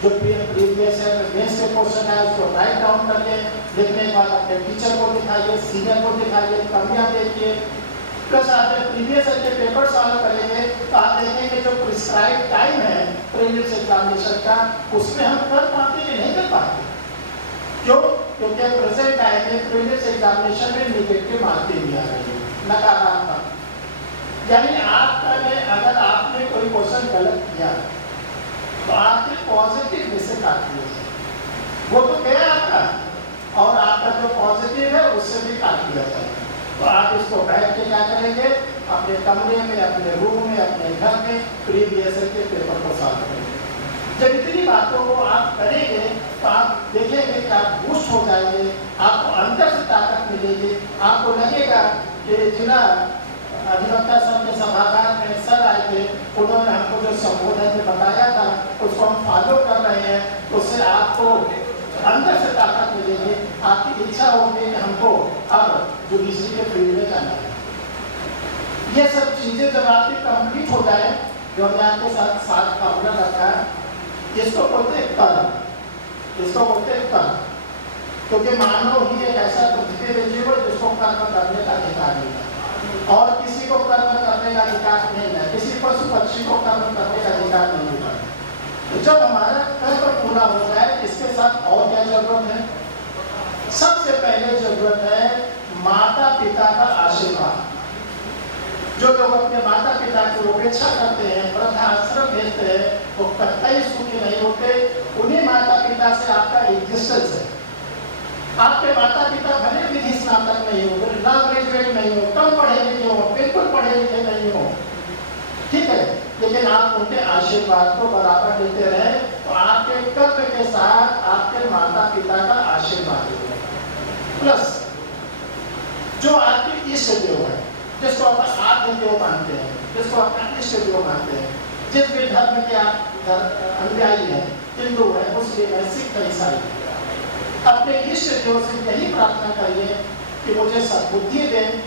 जो प्रीवियस ईयर में मेंस के क्वेश्चन है उसको राइट डाउन करिए, लिखने के बाद अपने टीचर को दिखाइए, सीनियर को दिखाइए, कमियां देखिए, प्लस आप प्रीवियस ईयर के पेपर सॉल्व करेंगे तो आप देखेंगे जो प्रिस्क्राइब टाइम है प्रीवियस एग्जामिनेशन का उसमें हम कर पाते हैं नहीं कर पाते। क्यों? क्योंकि प्रेजेंट टाइम में प्रीवियस एग्जामिनेशन में नेगेटिव मार्किंग भी आ रही है, नकारात्मक। यानी आपका में अगर आपने कोई क्वेश्चन गलत किया तो आपके पॉजिटिव में से काट दिया जाए, वो तो गया आपका, और आपका जो पॉजिटिव है उससे भी काट दिया जाए। तो आप इसको बैठ के क्या करेंगे? अपने कमरे में, अपने रूम में, अपने घर में प्रीवियस ईयर के पेपर को सॉल्व करेंगे। जब इतनी बातों को आप करेंगे तो आप देखेंगे कि आप बूस्ट हो जाएंगे, आपको अंदर से ताकत मिलेगी, आपको लगेगा कि जिला अधिवक्ता संघ के सभागार में सर आए थे, उन्होंने हमको जो संबोधन में बताया था उसको हम फॉलो कर रहे हैं, उससे आपको अंदर से ताकत मिलेगी, आपकी इच्छा होगी कि हमको अब जुडिशरी के फील्ड में जाना है। ये सब चीजें जब आपकी कंप्लीट हो जाए, जो हमने आपके साथ फॉर्मूला रखा है, इसको बोलते हैं कर्म, इसको बोलते हैं कर्म, क्योंकि मानव ही एक ऐसा पृथ्वी जीव है जिसको कर्म करने का अधिकार नहीं है, और किसी को कर्म करने का अधिकार नहीं है, किसी पशु पक्षी को कर्म करने का अधिकार नहीं है। तो जब हमारा कर्म पूरा हो जाए, इसके साथ और क्या जरूरत है? सबसे पहले जरूरत है माता पिता का आशीर्वाद। जो लोग अपने माता पिता की उपेक्षा करते हैं, वृद्धाश्रम भेजते हैं, वो कतई सुखी नहीं होते। उन्हीं माता पिता से आपका एग्जिस्टेंस है। आपके माता पिता भले विधि स्नातक नहीं हो, लॉ ग्रेजुएट नहीं हो, कम पढ़े लिखे हो, बिल्कुल पढ़े लिखे नहीं हो, ठीक है, लेकिन आप उनके आशीर्वाद को बराबर लेते रहे तो आपके कर्म के साथ आपके माता पिता का आशीर्वाद मिलेगा। प्लस जो आपके इष्ट देव है, जिसको आप आद्य देव मानते हैं, जिसको अपना इष्ट देव मानते हैं, जिस भी धर्म के आप अनुयायी हैं, हिंदू है, मुस्लिम है, सिख है, ईसाई, अपने इष्ट देव से यही प्रार्थना करिए कि मुझे सद्बुद्धि दें,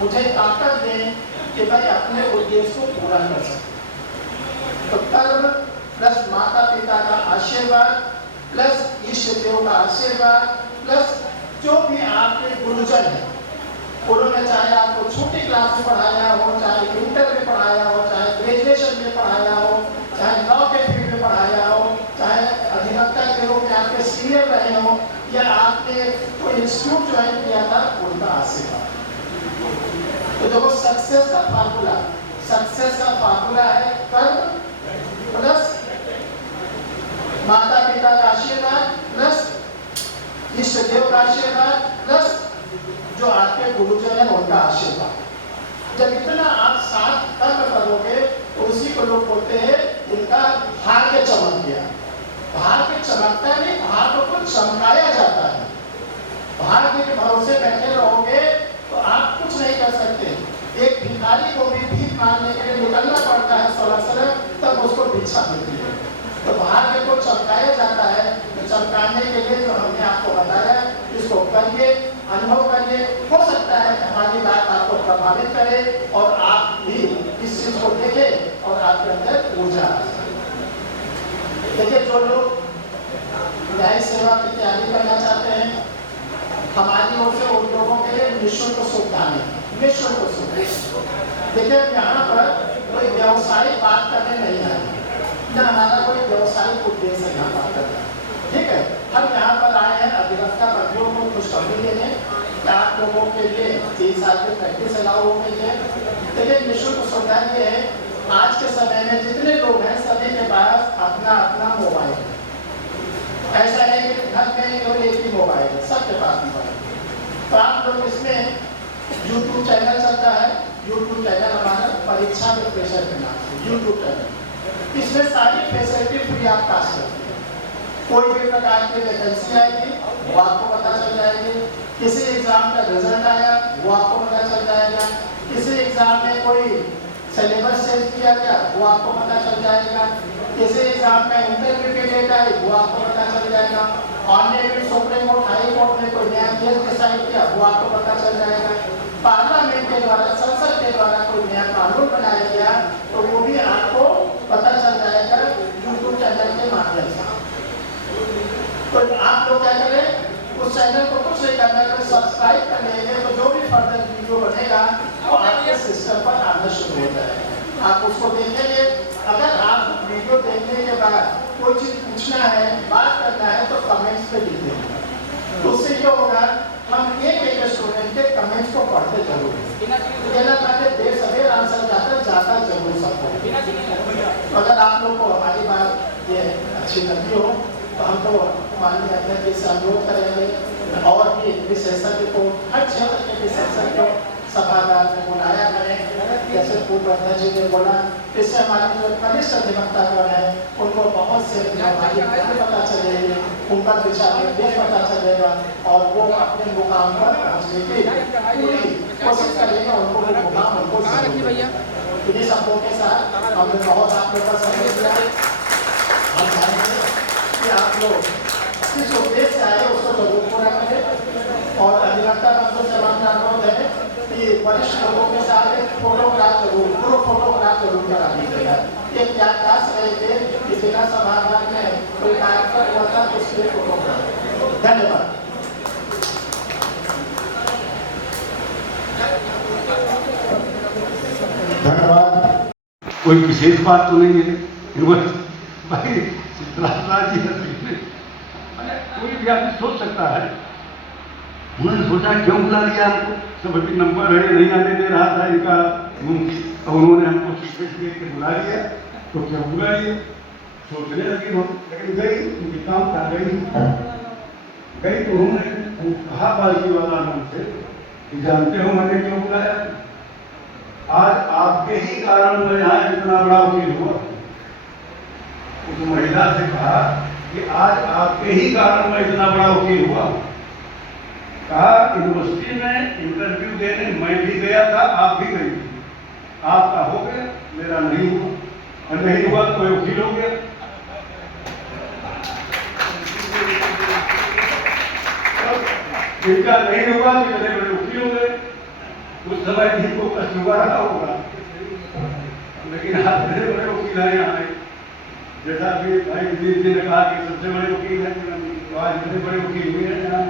मुझे ताकत दें कि मैं अपने उद्देश्य को पूरा कर सकूं। तो कर्म प्लस माता पिता का आशीर्वाद प्लस इष्ट देव का आशीर्वाद प्लस जो भी आपके गुरुजन हैं, उन्होंने चाहे आपको छोटी क्लास में पढ़ाया हो, चाहे इंटर में पढ़ाया हो, चाहे ग्रेजुएशन में पढ़ाया हो, चाहे लॉ के फील्ड में पढ़ाया हो, चाहे अधिवक्ता के रूप में आपके सीनियर रहे हो, या आपने कोई इंस्टीट्यूट ज्वाइन किया था, उनका आशीर्वाद। तो देखो सक्सेस का फार्मूला है कर्म प्लस माता पिता का आशीर्वाद प्लस इष्ट देव का आशीर्वाद प्लस जो आपके गुरुजन है उनका आशीर्वाद। जब इतना आप साथ कर्म करोगे तो उसी को लोग बोलते हैं इनका भाग्य चमक गया। भाग्य चमकता नहीं, भाग्य को चमकाया जाता है। भाग्य के भरोसे बैठे रहोगे तो आप कुछ नहीं कर सकते। एक भिखारी को भी भीख मांगने के लिए निकलना पड़ता है सड़क, तब उसको भिक्षा मिलती है। तो भाग्य को चमकाया जाता है। तो चमकाने के लिए जो हमने आपको बताया, इसको करिए, अनुभव करिए। हो सकता है हमारी बात आपको प्रभावित करे और आप भी इस चीज को देखें और आपके अंदर ऊर्जा आ जाए। देखिए, जो लोग न्यायिक सेवा की तैयारी करना चाहते हैं, हमारी ओर से उन लोगों के लिए निःशुल्क सुविधाएं, निःशुल्क सुविधा। देखिए, यहाँ पर कोई व्यवसायिक बात करने नहीं आए, न हमारा कोई व्यवसायिक उद्देश्य यहाँ बात करना, ठीक है। हम यहाँ पर आए हैं अधिवक्ता बंधुओं को खुशखबरी देने कि आप लोगों के लिए 3 साल की प्रैक्टिस अलाउ हो गई है। देखिए, निःशुल्क सुविधा ये है, आज के समय में जितने लोग हैं सभी के पास अपना अपना मोबाइल है। ऐसा है कि घर में केवल एक ही मोबाइल है, सबके पास मोबाइल। तो आप लोग इसमें YouTube चैनल चलता है, YouTube चैनल हमारा परीक्षा में प्रेशर के नाम से YouTube चैनल, इसमें सारी फैसिलिटी फ्री आप कास्ट करते हैं। कोई भी प्रकार की वैकेंसी आएगी वो आपको पता चल जाएगी, किसी एग्जाम का रिजल्ट आया वो आपको पता चल जाएगा, किसी एग्जाम में कोई सिलेबस चेंज किया गया वो आपको पता चल जाएगा, किसी एग्जाम में इंटरव्यू के डेट आई वो आपको पता चल जाएगा, online supreme court high court में कोई नया केस डिसाइड किया वो आपको पता चल जाएगा, पार्लियामेंट के द्वारा, संसद के द्वारा कोई नया कानून बनाया गया तो वो भी आपको पता चल जाएगा यूट्यूब चैनल के माध्यम से। तो आप लोग क्या करें, उस चैनल को कुछ नहीं करना है, सब्सक्राइब कर लेंगे तो जो भी फर्दर वीडियो बनेगा वो आपके सिस्टम पर आना शुरू हो जाएगा। आप उसको देखेंगे। अगर आप वीडियो देखने के बाद कोई चीज पूछना है, बात करना है तो कमेंट्स पे लिखिए। तो उससे क्या होगा, हम एक स्टूडेंट के कमेंट्स को पढ़ते जरूर हैं। देर सवेर आंसर जाता जरूर सबको। अगर आप लोग को हमारी बात ये अच्छी लगती हो तो हम तो माननीय अध्यक्ष जी से अनुरोध करेंगे और भी विशेषज्ञ को, हर क्षेत्र के विशेषज्ञ को सभागार में बुलाया करें। जैसे पूर्व अध्यक्ष जी ने बोला, इससे हमारे जो कनिष्ठ अधिवक्तागण है उनको बहुत से पता चलेंगे, उनका दिशा निर्देश पता चलेगा और वो अपने मुकाम पर पहुँचने की पूरी कोशिश करेंगे। उनको वो मुकाम उनको इन्हीं शब्दों के साथ हमने बहुत आप लोगों का समय दिया। हम चाहेंगे कि आप लोग जिस उद्देश्य से आए उसको जरूर पूरा करें और अधिवक्ता बंधु से हमारा अनुरोध है कि वरिष्ठ लोगों के साथ एक फोटोग्राफ जरूर करा दीजिएगा। एक याददाश्त रहेगी कि जिला सभागार में कोई कार्यक्रम हुआ था तो उसके फोटोग्राफ। धन्यवाद। धन्यवाद। कोई विशेष बात तो नहीं है, भाई सिद्धराज जी कोई भी आदमी सोच सकता है। उन्होंने सोचा क्यों बुला लिया हमको, सब अभी नंबर है नहीं आने दे रहा था इनका, और उन्होंने हमको सीक्रेट दे के बुला लिया, तो क्या बुला लिए सोचने लगे हम। लेकिन गई उनके काम कर गई तो उन्होंने कहा बाजी वाला हमसे कि जानते हो मैंने क्यों बुलाया, आज आपके ही कारण मैं यहाँ इतना बड़ा वकील हुआ। उस महिला से कहा कि आज आपके ही कारण मैं इतना बड़ा वकील हुआ। कहा यूनिवर्सिटी में इंटरव्यू देने मैं भी गया था, आप भी गई थी, आपका हो गया मेरा नहीं हुआ, और नहीं हुआ तो मैं वकील हो गया। इनका नहीं हुआ तो बड़े बड़े वकील हो गए। उस समय इनको कष्ट हुआ रहा होगा, लेकिन आज बड़े बड़े वकील हैं यहाँ। जैसा कि भाई जी ने कहा कि सबसे बड़े वकील हैं, तो आज बड़े बड़े वकील हुए हैं यहाँ।